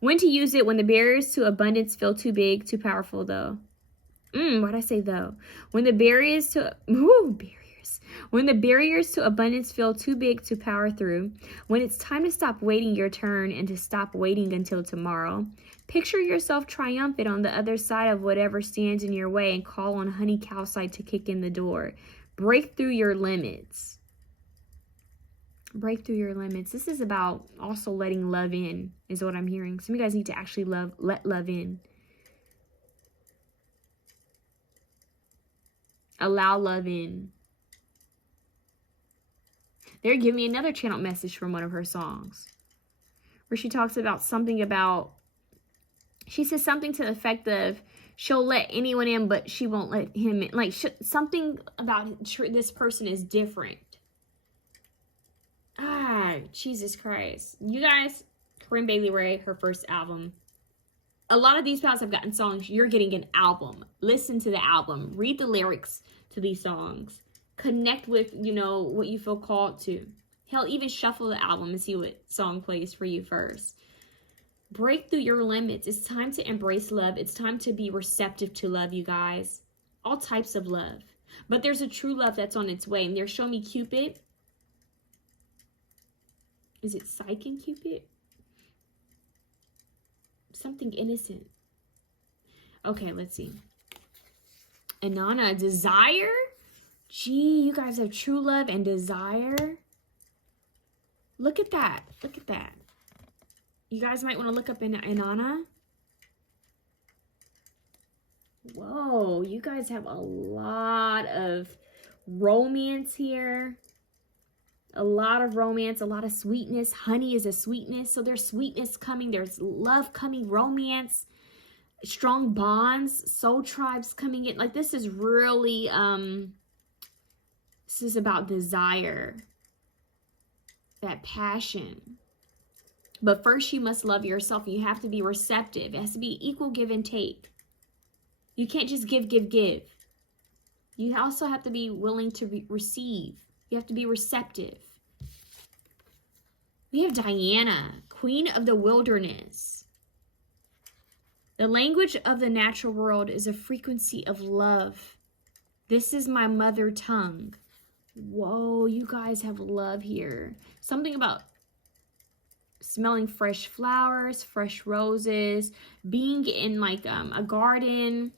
when to use it? When the barriers to abundance feel too big, too powerful, though. Why'd I say though? When the barriers to abundance feel too big to power through, when it's time to stop waiting your turn and to stop waiting until tomorrow, picture yourself triumphant on the other side of whatever stands in your way and call on honey calcite to kick in the door. Break through your limits. Break through your limits. This is about also letting love in, is what I'm hearing. Some of you guys need to actually let love in. Allow love in. They're giving me another channel message from one of her songs where she talks about something about, she says something to the effect of, she'll let anyone in, but she won't let him in. Like, something about this person is different. Jesus Christ. You guys, Corinne Bailey Ray, her first album. A lot of these pals have gotten songs. You're getting an album. Listen to the album. Read the lyrics to these songs. Connect with, you know, what you feel called to. Hell, even shuffle the album and see what song plays for you first. Break through your limits. It's time to embrace love. It's time to be receptive to love, you guys. All types of love. But there's a true love that's on its way. And they're showing me Cupid. Is it Psyche and Cupid? Something innocent. Okay, let's see. Inanna, desire? Gee, you guys have true love and desire. Look at that. Look at that. You guys might want to look up Inanna. Whoa, you guys have a lot of romance here. A lot of romance, a lot of sweetness. Honey is a sweetness. So there's sweetness coming. There's love coming, romance, strong bonds, soul tribes coming in. Like this is really, this is about desire, that passion. But first you must love yourself. You have to be receptive. It has to be equal give and take. You can't just give, give, give. You also have to be willing to receive. You have to be receptive. We have Diana, Queen of the Wilderness. The language of the natural world is a frequency of love. This is my mother tongue. Whoa, you guys have love here. Something about smelling fresh flowers, fresh roses, being in like a garden.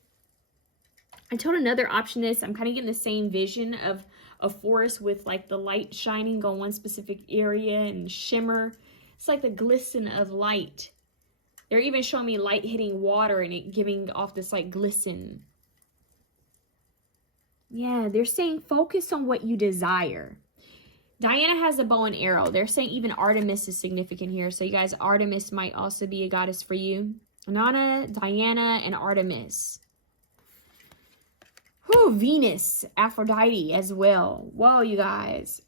I told another option this. I'm kind of getting the same vision of a forest with like the light shining on one specific area and shimmer. It's like the glisten of light. They're even showing me light hitting water and it giving off this like glisten. Yeah, they're saying focus on what you desire. Diana has a bow and arrow. They're saying even Artemis is significant here. So you guys, Artemis might also be a goddess for you. Inanna, Diana, and Artemis. Whew, Venus, Aphrodite as well. Whoa, you guys.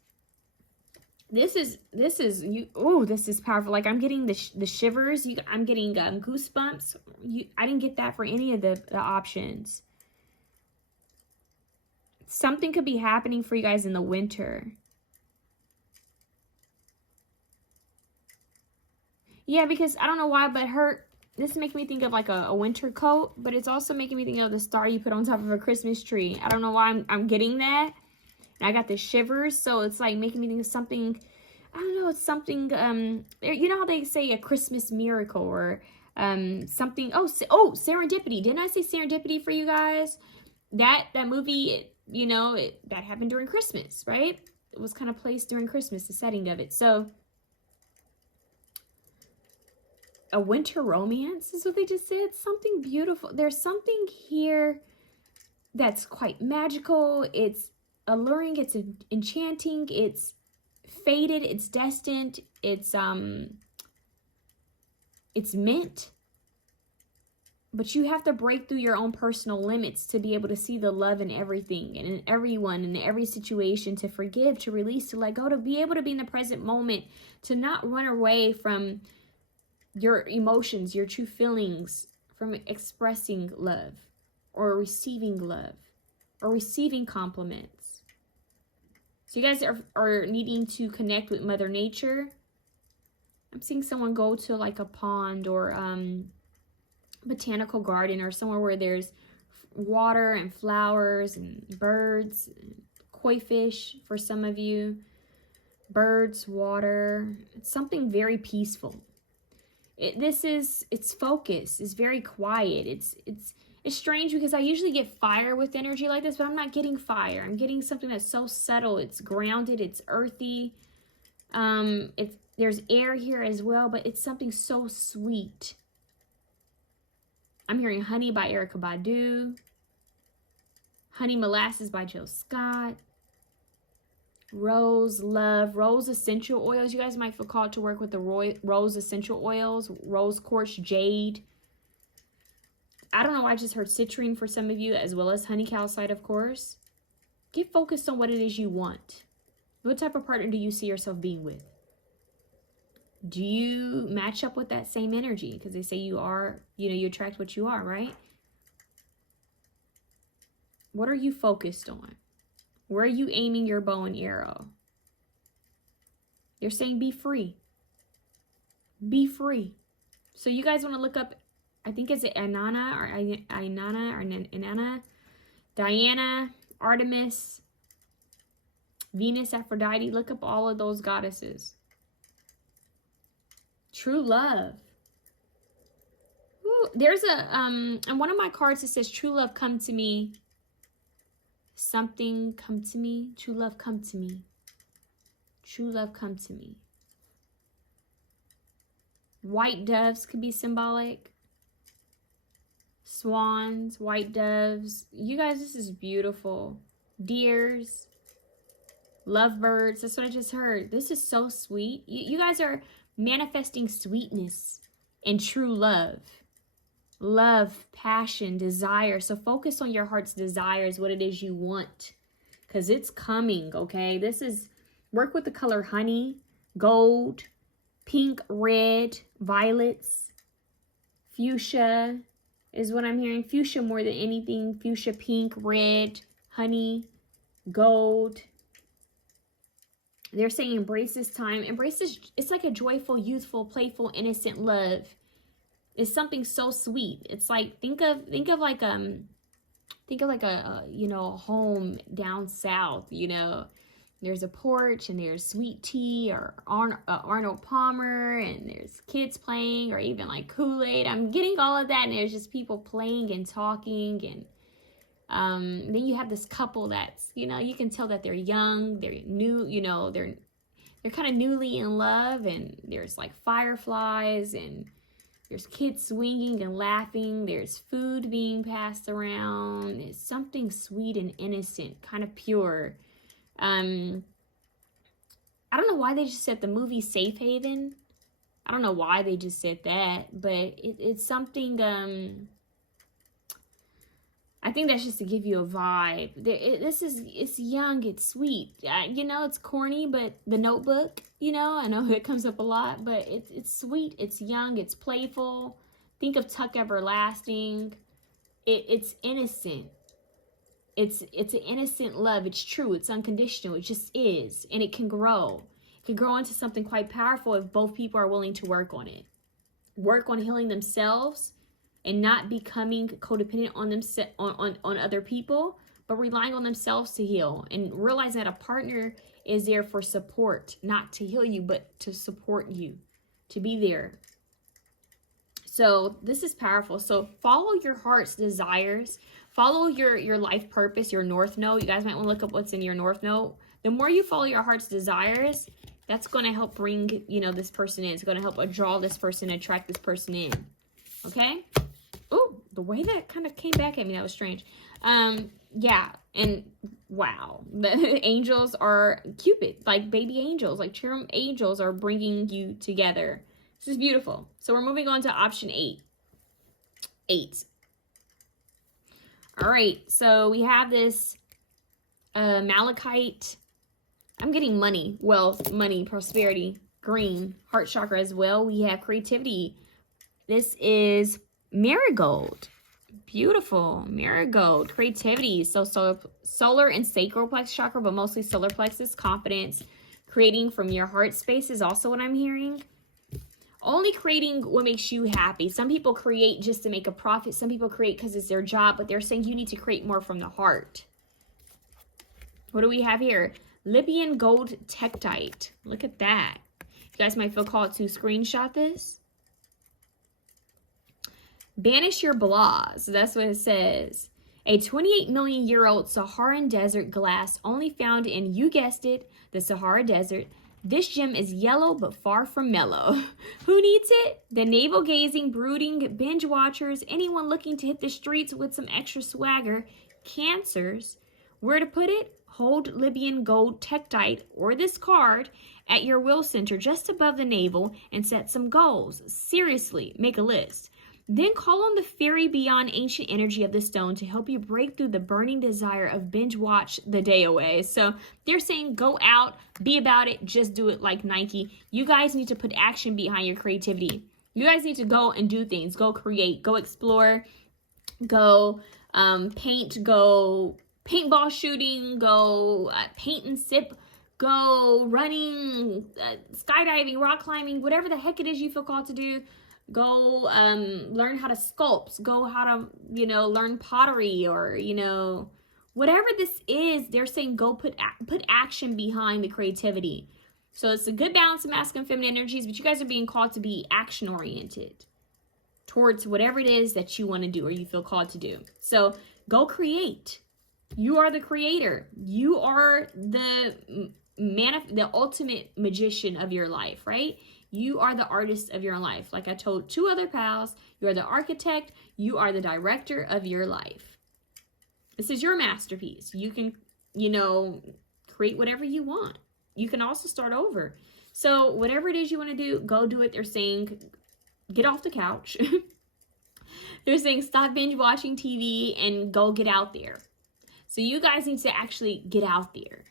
This is you. Oh, this is powerful. Like I'm getting the shivers. I'm getting goosebumps. I didn't get that for any of the options. Something could be happening for you guys in the winter. Yeah, because I don't know why, but this is making me think of like a winter coat, but it's also making me think of the star you put on top of a Christmas tree. I don't know why I'm getting that. And I got the shivers, so it's like making me think of something, I don't know, it's something, you know how they say a Christmas miracle or something, oh, Serendipity. Didn't I say Serendipity for you guys? That movie, you know, that happened during Christmas, right? It was kind of placed during Christmas, the setting of it. So a winter romance is what they just said. Something beautiful. There's something here that's quite magical. It's alluring. It's enchanting. It's fated. It's destined. It's meant. But you have to break through your own personal limits to be able to see the love in everything and in everyone, in every situation, to forgive, to release, to let go, to be able to be in the present moment, to not run away from your emotions, your true feelings, from expressing love or receiving love or receiving compliments. So you guys are needing to connect with Mother Nature. I'm seeing someone go to like a pond or botanical garden or somewhere where there's water and flowers and birds, and koi fish for some of you, birds, water. It's something very peaceful. It's focus. It's very quiet. It's strange because I usually get fire with energy like this, but I'm not getting fire. I'm getting something that's so subtle. It's grounded. It's earthy. There's air here as well, but it's something so sweet. I'm hearing Honey by Erykah Badu. Honey Molasses by Jill Scott. Rose, love, rose essential oils. You guys might feel called to work with the rose essential oils. Rose quartz, jade. I don't know why I just heard citrine for some of you, as well as honey calcite, of course. Get focused on what it is you want. What type of partner do you see yourself being with? Do you match up with that same energy? Because they say you are, you attract what you are, right? What are you focused on? Where are you aiming your bow and arrow? They're saying be free. Be free. So you guys want to look up, I think is it Inanna or Inanna, Diana, Artemis, Venus, Aphrodite. Look up all of those goddesses. True love. Ooh, there's and one of my cards that says true love come to me. Something come to me. True love come to me. True love come to me. White doves could be symbolic. Swans, white doves. You guys, this is beautiful. Deers. Lovebirds. That's what I just heard. This is so sweet. You guys are manifesting sweetness and true love. Love, passion, desire. So focus on your heart's desires, what it is you want. Because it's coming, okay? This is, work with the color honey, gold, pink, red, violets, fuchsia is what I'm hearing. Fuchsia more than anything. Fuchsia, pink, red, honey, gold. They're saying embrace this time. Embrace this. It's like a joyful, youthful, playful, innocent love. It's something so sweet. It's like, think of like a you know, home down south, you know. There's a porch and there's sweet tea or Arnold Palmer and there's kids playing or even like Kool-Aid. I'm getting all of that, and there's just people playing and talking, and then you have this couple that's, you know, you can tell that they're young, they're new, you know, they're kind of newly in love, and there's like fireflies and there's kids swinging and laughing. There's food being passed around. It's something sweet and innocent, kind of pure. I don't know why they just said the movie Safe Haven. I don't know why they just said that, but it's something, I think that's just to give you a vibe. It's young, it's sweet. You know, it's corny, but The Notebook, you know, I know it comes up a lot, but it's sweet, it's young, it's playful. Think of Tuck Everlasting. It's innocent. It's an innocent love. It's true. It's unconditional. It just is. And it can grow. It can grow into something quite powerful if both people are willing to work on it. Work on healing themselves and not becoming codependent on other people, but relying on themselves to heal, and realizing that a partner is there for support, not to heal you, but to support you, to be there. So this is powerful. So follow your heart's desires, follow your life purpose, your North Node. You guys might want to look up what's in your North Node. The more you follow your heart's desires, that's going to help bring, you know, this person in. It's going to help draw this person, attract this person in. Okay? Oh, the way that kind of came back at me, that was strange. Yeah, and wow, the angels are Cupid, like baby angels, like cherub angels are bringing you together. This is beautiful. So we're moving on to option 8. All right, so we have this malachite. I'm getting money, wealth, money, prosperity, green, heart chakra as well. We have creativity. This is marigold. Beautiful. Marigold. Creativity. So solar and sacral plexus chakra, but mostly solar plexus. Confidence. Creating from your heart space is also what I'm hearing. Only creating what makes you happy. Some people create just to make a profit. Some people create because it's their job, but they're saying you need to create more from the heart. What do we have here? Libyan gold Tektite. Look at that. You guys might feel called to screenshot this. Banish your blahs. That's what it says. A 28 million year old Saharan desert glass only found in, you guessed it, the Sahara Desert. This gem is yellow but far from mellow. Who needs it? The navel-gazing, brooding, binge watchers, anyone looking to hit the streets with some extra swagger, Cancers. Where to put it? Hold Libyan gold Tektite or this card at your will center just above the navel and set some goals. Seriously, make a list. Then call on the fairy beyond ancient energy of the stone to help you break through the burning desire of binge watch the day away. So they're saying go out, be about it, just do it like Nike. You guys need to put action behind your creativity. You guys need to go and do things. Go create, go explore, go paint, go paintball shooting, go paint and sip, go running, skydiving, rock climbing, whatever the heck it is you feel called to do. Go learn how to sculpt, go how to, you know, learn pottery, or, you know, whatever this is, they're saying go put action behind the creativity. So it's a good balance of masculine and feminine energies, but you guys are being called to be action oriented towards whatever it is that you want to do or you feel called to do. So go create. You are the creator. You are the ultimate magician of your life, right? You are the artist of your life. Like I told 2 other pals, you are the architect, you are the director of your life. This is your masterpiece. You can, you know, create whatever you want. You can also start over. So whatever it is you want to do, go do it. They're saying, get off the couch. They're saying, stop binge watching TV and go get out there. So you guys need to actually get out there.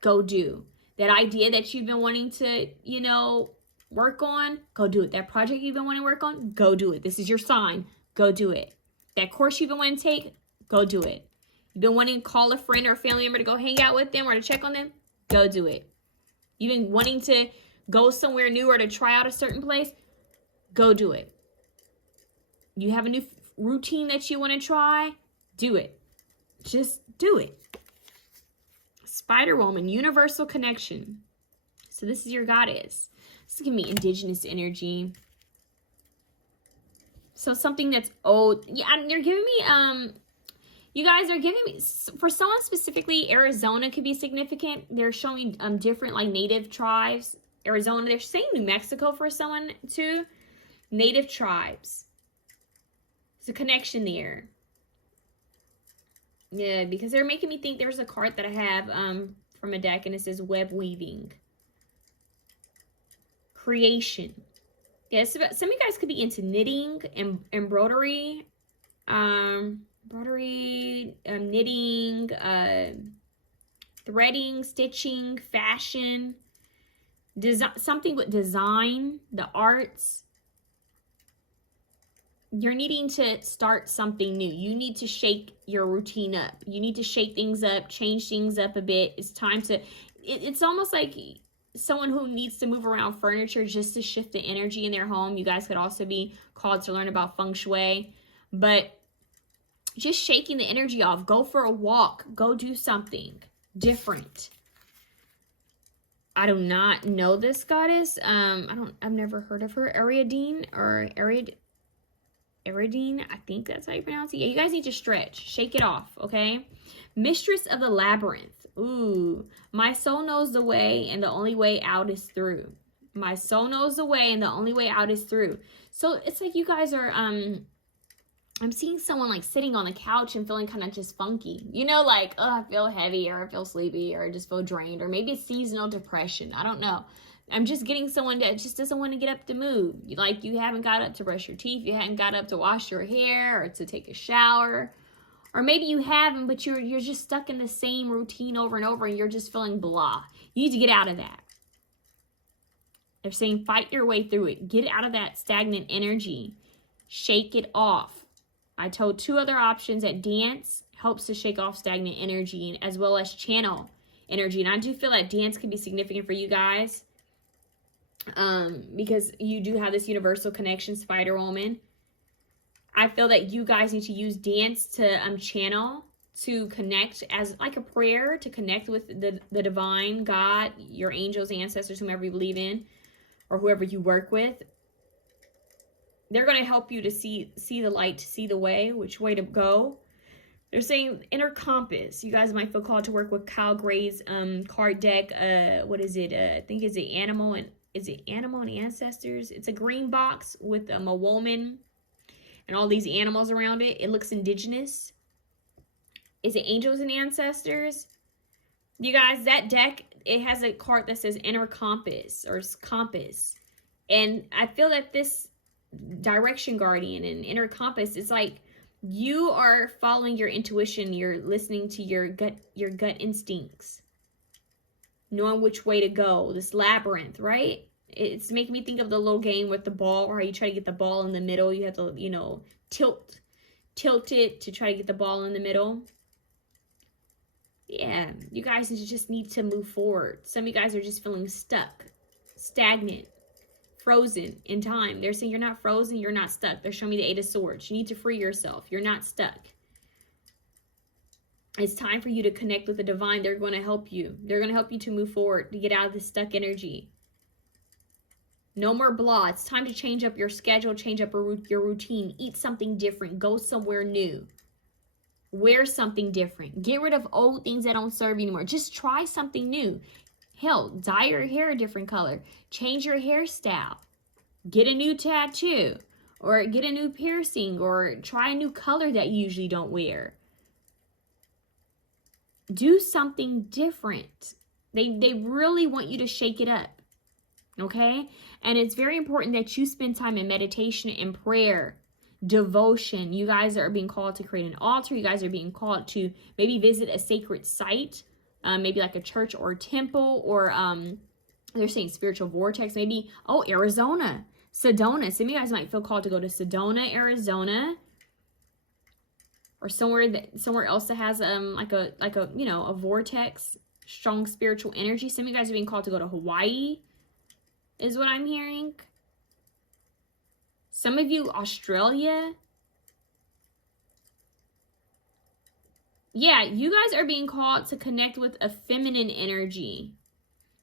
Go do. That idea that you've been wanting to, you know, work on, go do it. That project you've been wanting to work on, go do it. This is your sign. Go do it. That course you've been wanting to take, go do it. You've been wanting to call a friend or a family member to go hang out with them or to check on them, go do it. You've been wanting to go somewhere new or to try out a certain place, go do it. You have a new routine that you want to try, do it. Just do it. Spider Woman, universal connection. So this is your goddess. This is going to be indigenous energy. So something that's old. Yeah, they're giving me, you guys are giving me, for someone specifically, Arizona could be significant. They're showing different like native tribes. Arizona, they're saying New Mexico for someone too. Native tribes. There's a connection there. Yeah, because they're making me think there's a card that I have from a deck and it says web weaving. Creation. Yeah, some of you guys could be into knitting and embroidery. Knitting, threading, stitching, fashion, something with design, the arts. You're needing to start something new. You need to shake your routine up. You need to shake things up, change things up a bit. It's time to, it's almost like someone who needs to move around furniture just to shift the energy in their home. You guys could also be called to learn about feng shui, but just shaking the energy off. Go for a walk. Go do something different. I do not know this goddess. I've never heard of her. Ariadne or Ariadne, I think that's how you pronounce it. Yeah, you guys need to stretch. Shake it off, okay? Mistress of the Labyrinth. Ooh. My soul knows the way, and the only way out is through. My soul knows the way, and the only way out is through. So it's like you guys are, I'm seeing someone like sitting on the couch and feeling kind of just funky. You know, like, oh, I feel heavy, or I feel sleepy, or I just feel drained, or maybe it's seasonal depression. I don't know. I'm just getting someone that just doesn't want to get up to move. Like you haven't got up to brush your teeth. You haven't got up to wash your hair or to take a shower. Or maybe you haven't, but you're just stuck in the same routine over and over and you're just feeling blah. You need to get out of that. They're saying fight your way through it. Get out of that stagnant energy. Shake it off. I told 2 other options that dance helps to shake off stagnant energy as well as channel energy. And I do feel that dance can be significant for you guys. Because you do have this universal connection, Spider Woman. I feel that you guys need to use dance to channel, to connect as like a prayer, to connect with the divine God, your angels, ancestors, whomever you believe in, or whoever you work with. They're going to help you to see the light, to see the way, which way to go. They're saying inner compass. You guys might feel called to work with Kyle Gray's card deck. What is it? I think it's the Animal and Animal and Ancestors? It's a green box with a woman and all these animals around it. It looks indigenous. Is it Angels and Ancestors? You guys, that deck, it has a card that says inner compass or compass. And I feel that this direction guardian and inner compass is like you are following your intuition. You're listening to your gut instincts, knowing which way to go. This labyrinth, right? It's making me think of the little game with the ball, or how you try to get the ball in the middle. You have to, you know, tilt it to try to get the ball in the middle. Yeah, you guys just need to move forward. Some of you guys are just feeling stuck, stagnant, frozen in time. They're saying you're not frozen, you're not stuck. They're showing me the 8 of Swords. You need to free yourself. You're not stuck. It's time for you to connect with the divine. They're going to help you. They're going to help you to move forward, to get out of this stuck energy. No more blah. It's time to change up your schedule, change up your routine. Eat something different. Go somewhere new. Wear something different. Get rid of old things that don't serve you anymore. Just try something new. Hell, dye your hair a different color. Change your hairstyle. Get a new tattoo. Or get a new piercing. Or try a new color that you usually don't wear. Do something different. They really want you to shake it up. Okay? And it's very important that you spend time in meditation and prayer, devotion. You guys are being called to create an altar. You guys are being called to maybe visit a sacred site, maybe like a church or a temple, or they're saying spiritual vortex, maybe, oh, Arizona, Sedona. Some of you guys might feel called to go to Sedona, Arizona, or somewhere else that has like a a vortex, strong spiritual energy. Some of you guys are being called to go to Hawaii, is what I'm hearing. Some of you, Australia. Yeah, you guys are being called to connect with a feminine energy.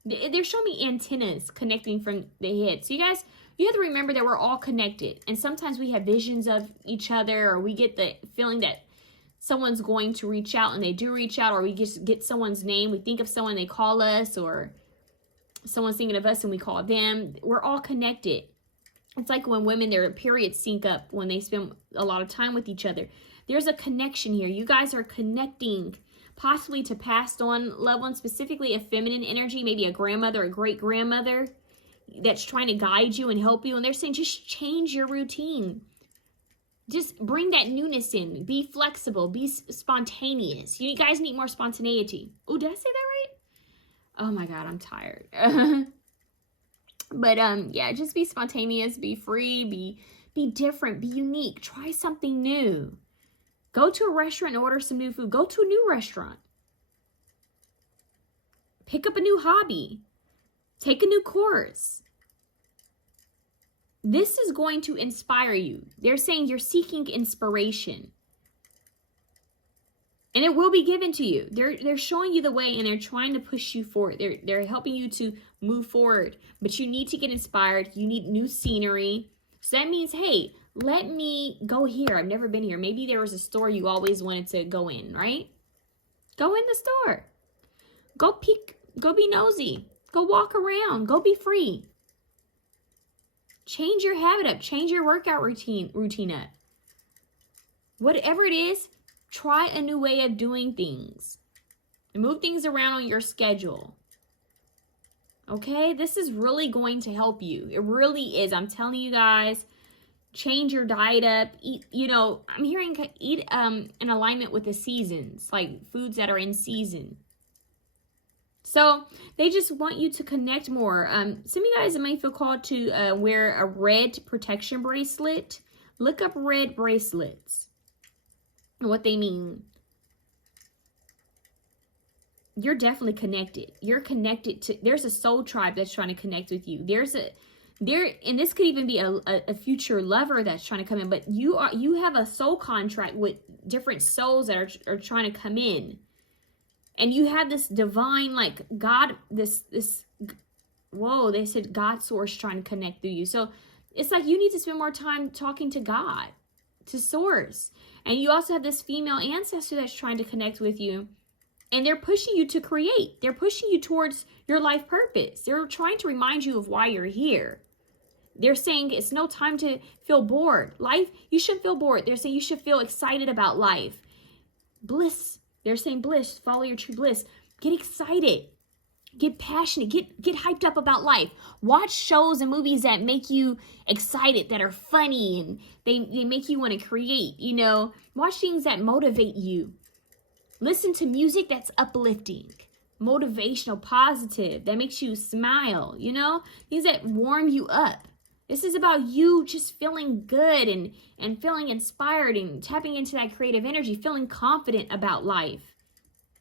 They're showing me antennas connecting from the head. So you guys, you have to remember that we're all connected. And sometimes we have visions of each other, or we get the feeling that someone's going to reach out, and they do reach out, or we just get someone's name. We think of someone, they call us, or someone's thinking of us and we call them. We're all connected. It's like when women, their periods sync up when they spend a lot of time with each other. There's a connection here. You guys are connecting possibly to passed on loved ones, specifically a feminine energy, maybe a grandmother, a great grandmother that's trying to guide you and help you. And they're saying, just change your routine. Just bring that newness in. Be flexible. Be spontaneous. You guys need more spontaneity. Oh, did I say that right? Oh my God, I'm tired. But yeah, just be spontaneous, be free, be different, be unique. Try something new. Go to a restaurant and order some new food. Go to a new restaurant. Pick up a new hobby. Take a new course. This is going to inspire you. They're saying you're seeking inspiration. And it will be given to you. They're showing you the way, and they're trying to push you forward. They're helping you to move forward. But you need to get inspired. You need new scenery. So that means, hey, let me go here. I've never been here. Maybe there was a store you always wanted to go in, right? Go in the store. Go peek. Go be nosy. Go walk around. Go be free. Change your habit up. Change your workout routine up. Whatever it is, try a new way of doing things. Move things around on your schedule. Okay? This is really going to help you. It really is. I'm telling you guys, change your diet up. Eat, I'm hearing eat in alignment with the seasons, like foods that are in season. So they just want you to connect more. Some of you guys might feel called to wear a red protection bracelet. Look up red bracelets and what they mean. You're definitely connected. You're connected to, there's a soul tribe that's trying to connect with you. And this could even be a future lover that's trying to come in, but you have a soul contract with different souls that are trying to come in. And you have this divine, like God, they said God source trying to connect through you. So it's like you need to spend more time talking to God, to source. And you also have this female ancestor that's trying to connect with you. And they're pushing you to create. They're pushing you towards your life purpose. They're trying to remind you of why you're here. They're saying it's no time to feel bored. Life, you shouldn't feel bored. They're saying you should feel excited about life. Bliss. They're saying bliss. Follow your true bliss. Get excited. Get passionate. Get hyped up about life. Watch shows and movies that make you excited, that are funny, and they make you want to create, Watch things that motivate you. Listen to music that's uplifting, motivational, positive, that makes you smile, things that warm you up. This is about you just feeling good and feeling inspired and tapping into that creative energy, feeling confident about life.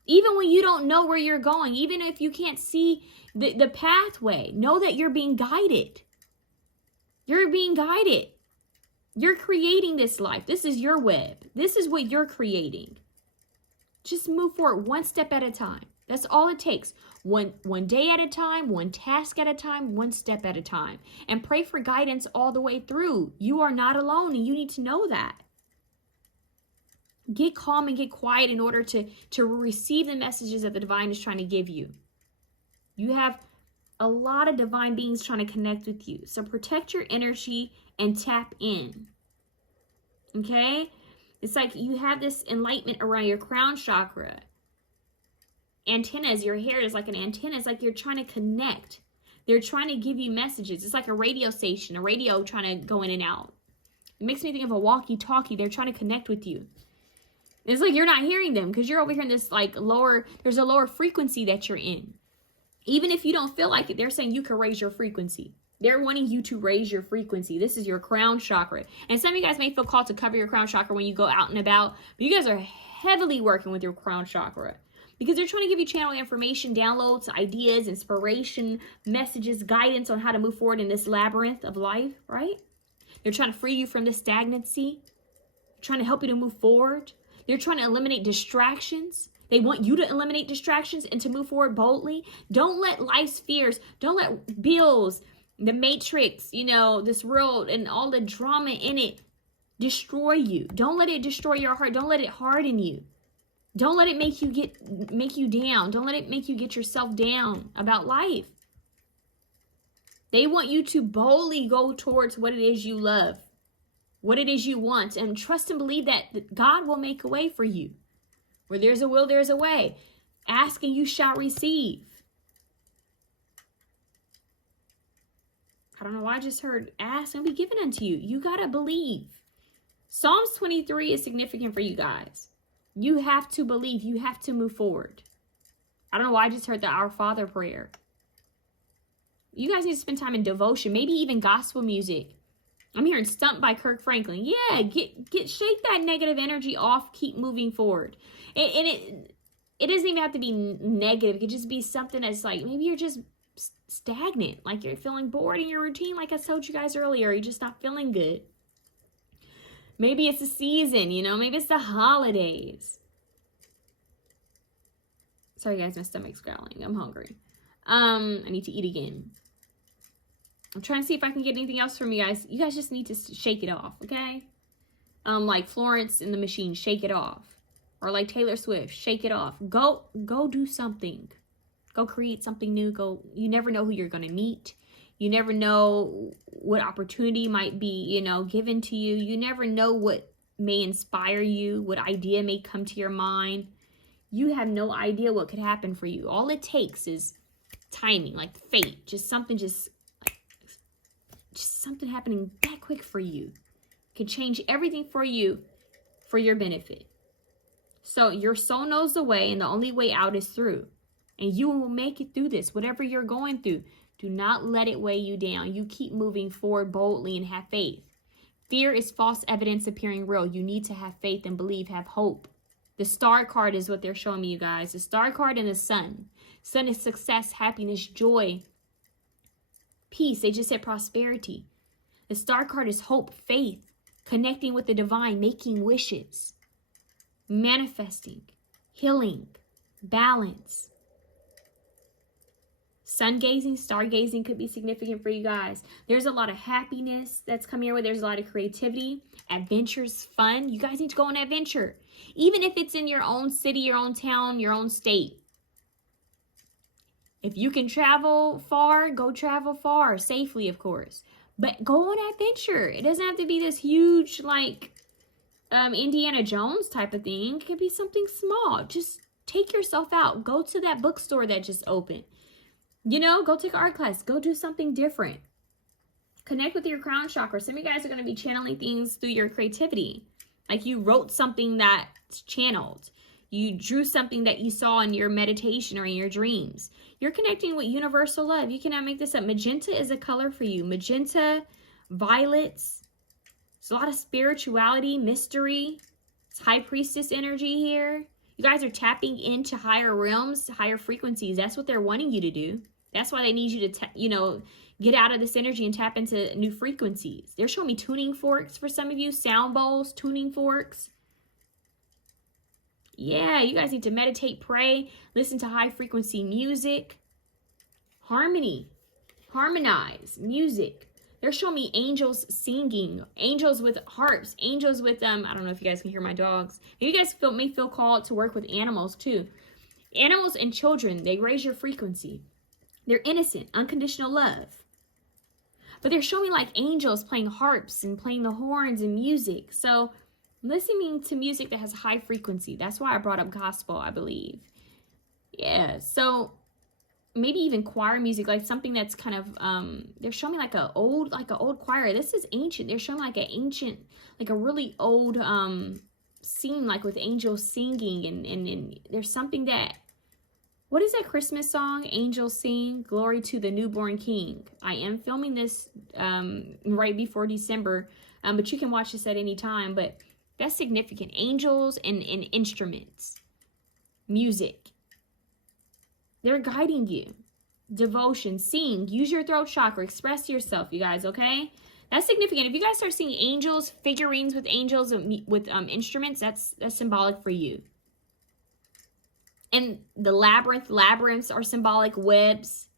Even when you don't know where you're going, even if you can't see the pathway, know that you're being guided. You're being guided. You're creating this life. This is your web. This is what you're creating. Just move forward one step at a time. That's all it takes. One day at a time, one task at a time, one step at a time. And pray for guidance all the way through. You are not alone, and you need to know that. Get calm and get quiet in order to receive the messages that the divine is trying to give you. You have a lot of divine beings trying to connect with you. So protect your energy and tap in. Okay? It's like you have this enlightenment around your crown chakra. antennas. Your hair is like an antenna. It's like you're trying to connect. They're trying to give you messages. It's like a radio station, a radio trying to go in and out. It makes me think of a walkie-talkie. They're trying to connect with you. It's like you're not hearing them because you're over here in this like lower, there's a lower frequency that you're in. Even if you don't feel like it, they're saying you can raise your frequency. They're wanting you to raise your frequency. This is your crown chakra. And some of you guys may feel called to cover your crown chakra when you go out and about. But you guys are heavily working with your crown chakra. Because they're trying to give you channel information, downloads, ideas, inspiration, messages, guidance on how to move forward in this labyrinth of life, right? They're trying to free you from the stagnancy. They're trying to help you to move forward. They're trying to eliminate distractions. They want you to eliminate distractions and to move forward boldly. Don't let life's fears, don't let bills, the matrix, you know, this world and all the drama in it destroy you. Don't let it destroy your heart. Don't let it harden you. Don't let it make you down. Don't let it make you get yourself down about life. They want you to boldly go towards what it is you love, what it is you want, and trust and believe that God will make a way for you. Where there's a will, there's a way. Ask and you shall receive. I don't know why I just heard ask and be given unto you. You got to believe. Psalms 23 is significant for you guys. You have to believe. You have to move forward. I don't know why I just heard the Our Father prayer. You guys need to spend time in devotion, maybe even gospel music. I'm hearing Stumped by Kirk Franklin. Yeah, shake that negative energy off. Keep moving forward. It doesn't even have to be negative. It could just be something that's like, maybe you're just stagnant, like you're feeling bored in your routine, like I told you guys earlier. You're just not feeling good. Maybe it's the season, you know, maybe it's the holidays. Sorry guys, my stomach's growling. I'm hungry. I need to eat again. I'm trying to see if I can get anything else from you guys. You guys just need to shake it off, okay? Like Florence in the Machine, shake it off. Or like Taylor Swift, shake it off. Go do something. Go create something new. You never know who you're going to meet. You never know what opportunity might be, you know, given to you. You never know what may inspire you, what idea may come to your mind. You have no idea what could happen for you. All it takes is timing, like fate. Just something happening that quick for you. Could change everything for you for your benefit. So your soul knows the way, and the only way out is through. And you will make it through this, whatever you're going through. Do not let it weigh you down. You keep moving forward boldly and have faith. Fear is false evidence appearing real. You need to have faith and believe, have hope. The star card is what they're showing me, you guys. The star card and the sun. Sun is success, happiness, joy, peace. They just said prosperity. The star card is hope, faith, connecting with the divine, making wishes, manifesting, healing, balance. Sun gazing, stargazing could be significant for you guys. There's a lot of happiness that's coming your way. There's a lot of creativity, adventures, fun. You guys need to go on an adventure. Even if it's in your own city, your own town, your own state. If you can travel far, go travel far. Safely, of course. But go on an adventure. It doesn't have to be this huge, like, Indiana Jones type of thing. It could be something small. Just take yourself out. Go to that bookstore that just opened. You know, go take an art class. Go do something different. Connect with your crown chakra. Some of you guys are going to be channeling things through your creativity. Like you wrote something that's channeled. You drew something that you saw in your meditation or in your dreams. You're connecting with universal love. You cannot make this up. Magenta is a color for you. Magenta, violets. There's a lot of spirituality, mystery. It's high priestess energy here. You guys are tapping into higher realms, higher frequencies. That's what they're wanting you to do. That's why they need you to, get out of this energy and tap into new frequencies. They're showing me tuning forks for some of you, sound bowls, tuning forks. Yeah, you guys need to meditate, pray, listen to high frequency music, harmony, harmonize, music. They're showing me angels singing, angels with harps, angels with, I don't know if you guys can hear my dogs. You guys may feel called to work with animals too. Animals and children, they raise your frequency. They're innocent, unconditional love. But they're showing me like angels playing harps and playing the horns and music. So listening to music that has high frequency. That's why I brought up gospel, I believe. Yeah, so maybe even choir music, like something that's kind of, they're showing me like a old choir. This is ancient. They're showing like an ancient, like a really old, scene, like with angels singing, and there's something that, what is that Christmas song? Angels sing, glory to the newborn king. I am filming this, right before December, but you can watch this at any time, but that's significant. Angels and instruments, music. They're guiding you. Devotion, sing, use your throat chakra, express yourself, you guys, okay? That's significant. If you guys start seeing angels, figurines with angels, with instruments, that's symbolic for you. And the labyrinths are symbolic, webs.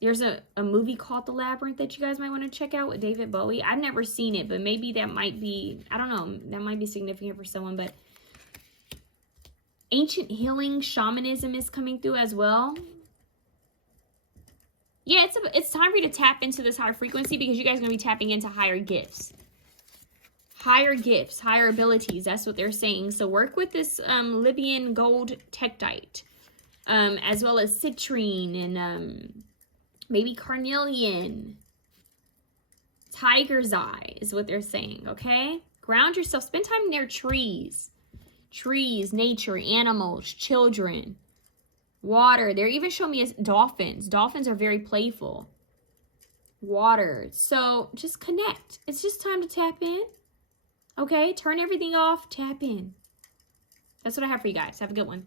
There's a movie called The Labyrinth that you guys might want to check out with David Bowie. I've never seen it, but maybe that might be, I don't know, that might be significant for someone, but ancient healing, shamanism is coming through as well. Yeah, it's time for you to tap into this higher frequency, because you guys are going to be tapping into higher gifts. Higher gifts, higher abilities. That's what they're saying. So work with this Libyan gold Tektite, as well as citrine and maybe carnelian. Tiger's eye is what they're saying, okay? Ground yourself. Spend time near trees. Trees, nature, animals, children, water. They're even showing me as dolphins. Dolphins are very playful. Water. So just connect. It's just time to tap in. Okay? Turn everything off. Tap in. That's what I have for you guys. Have a good one.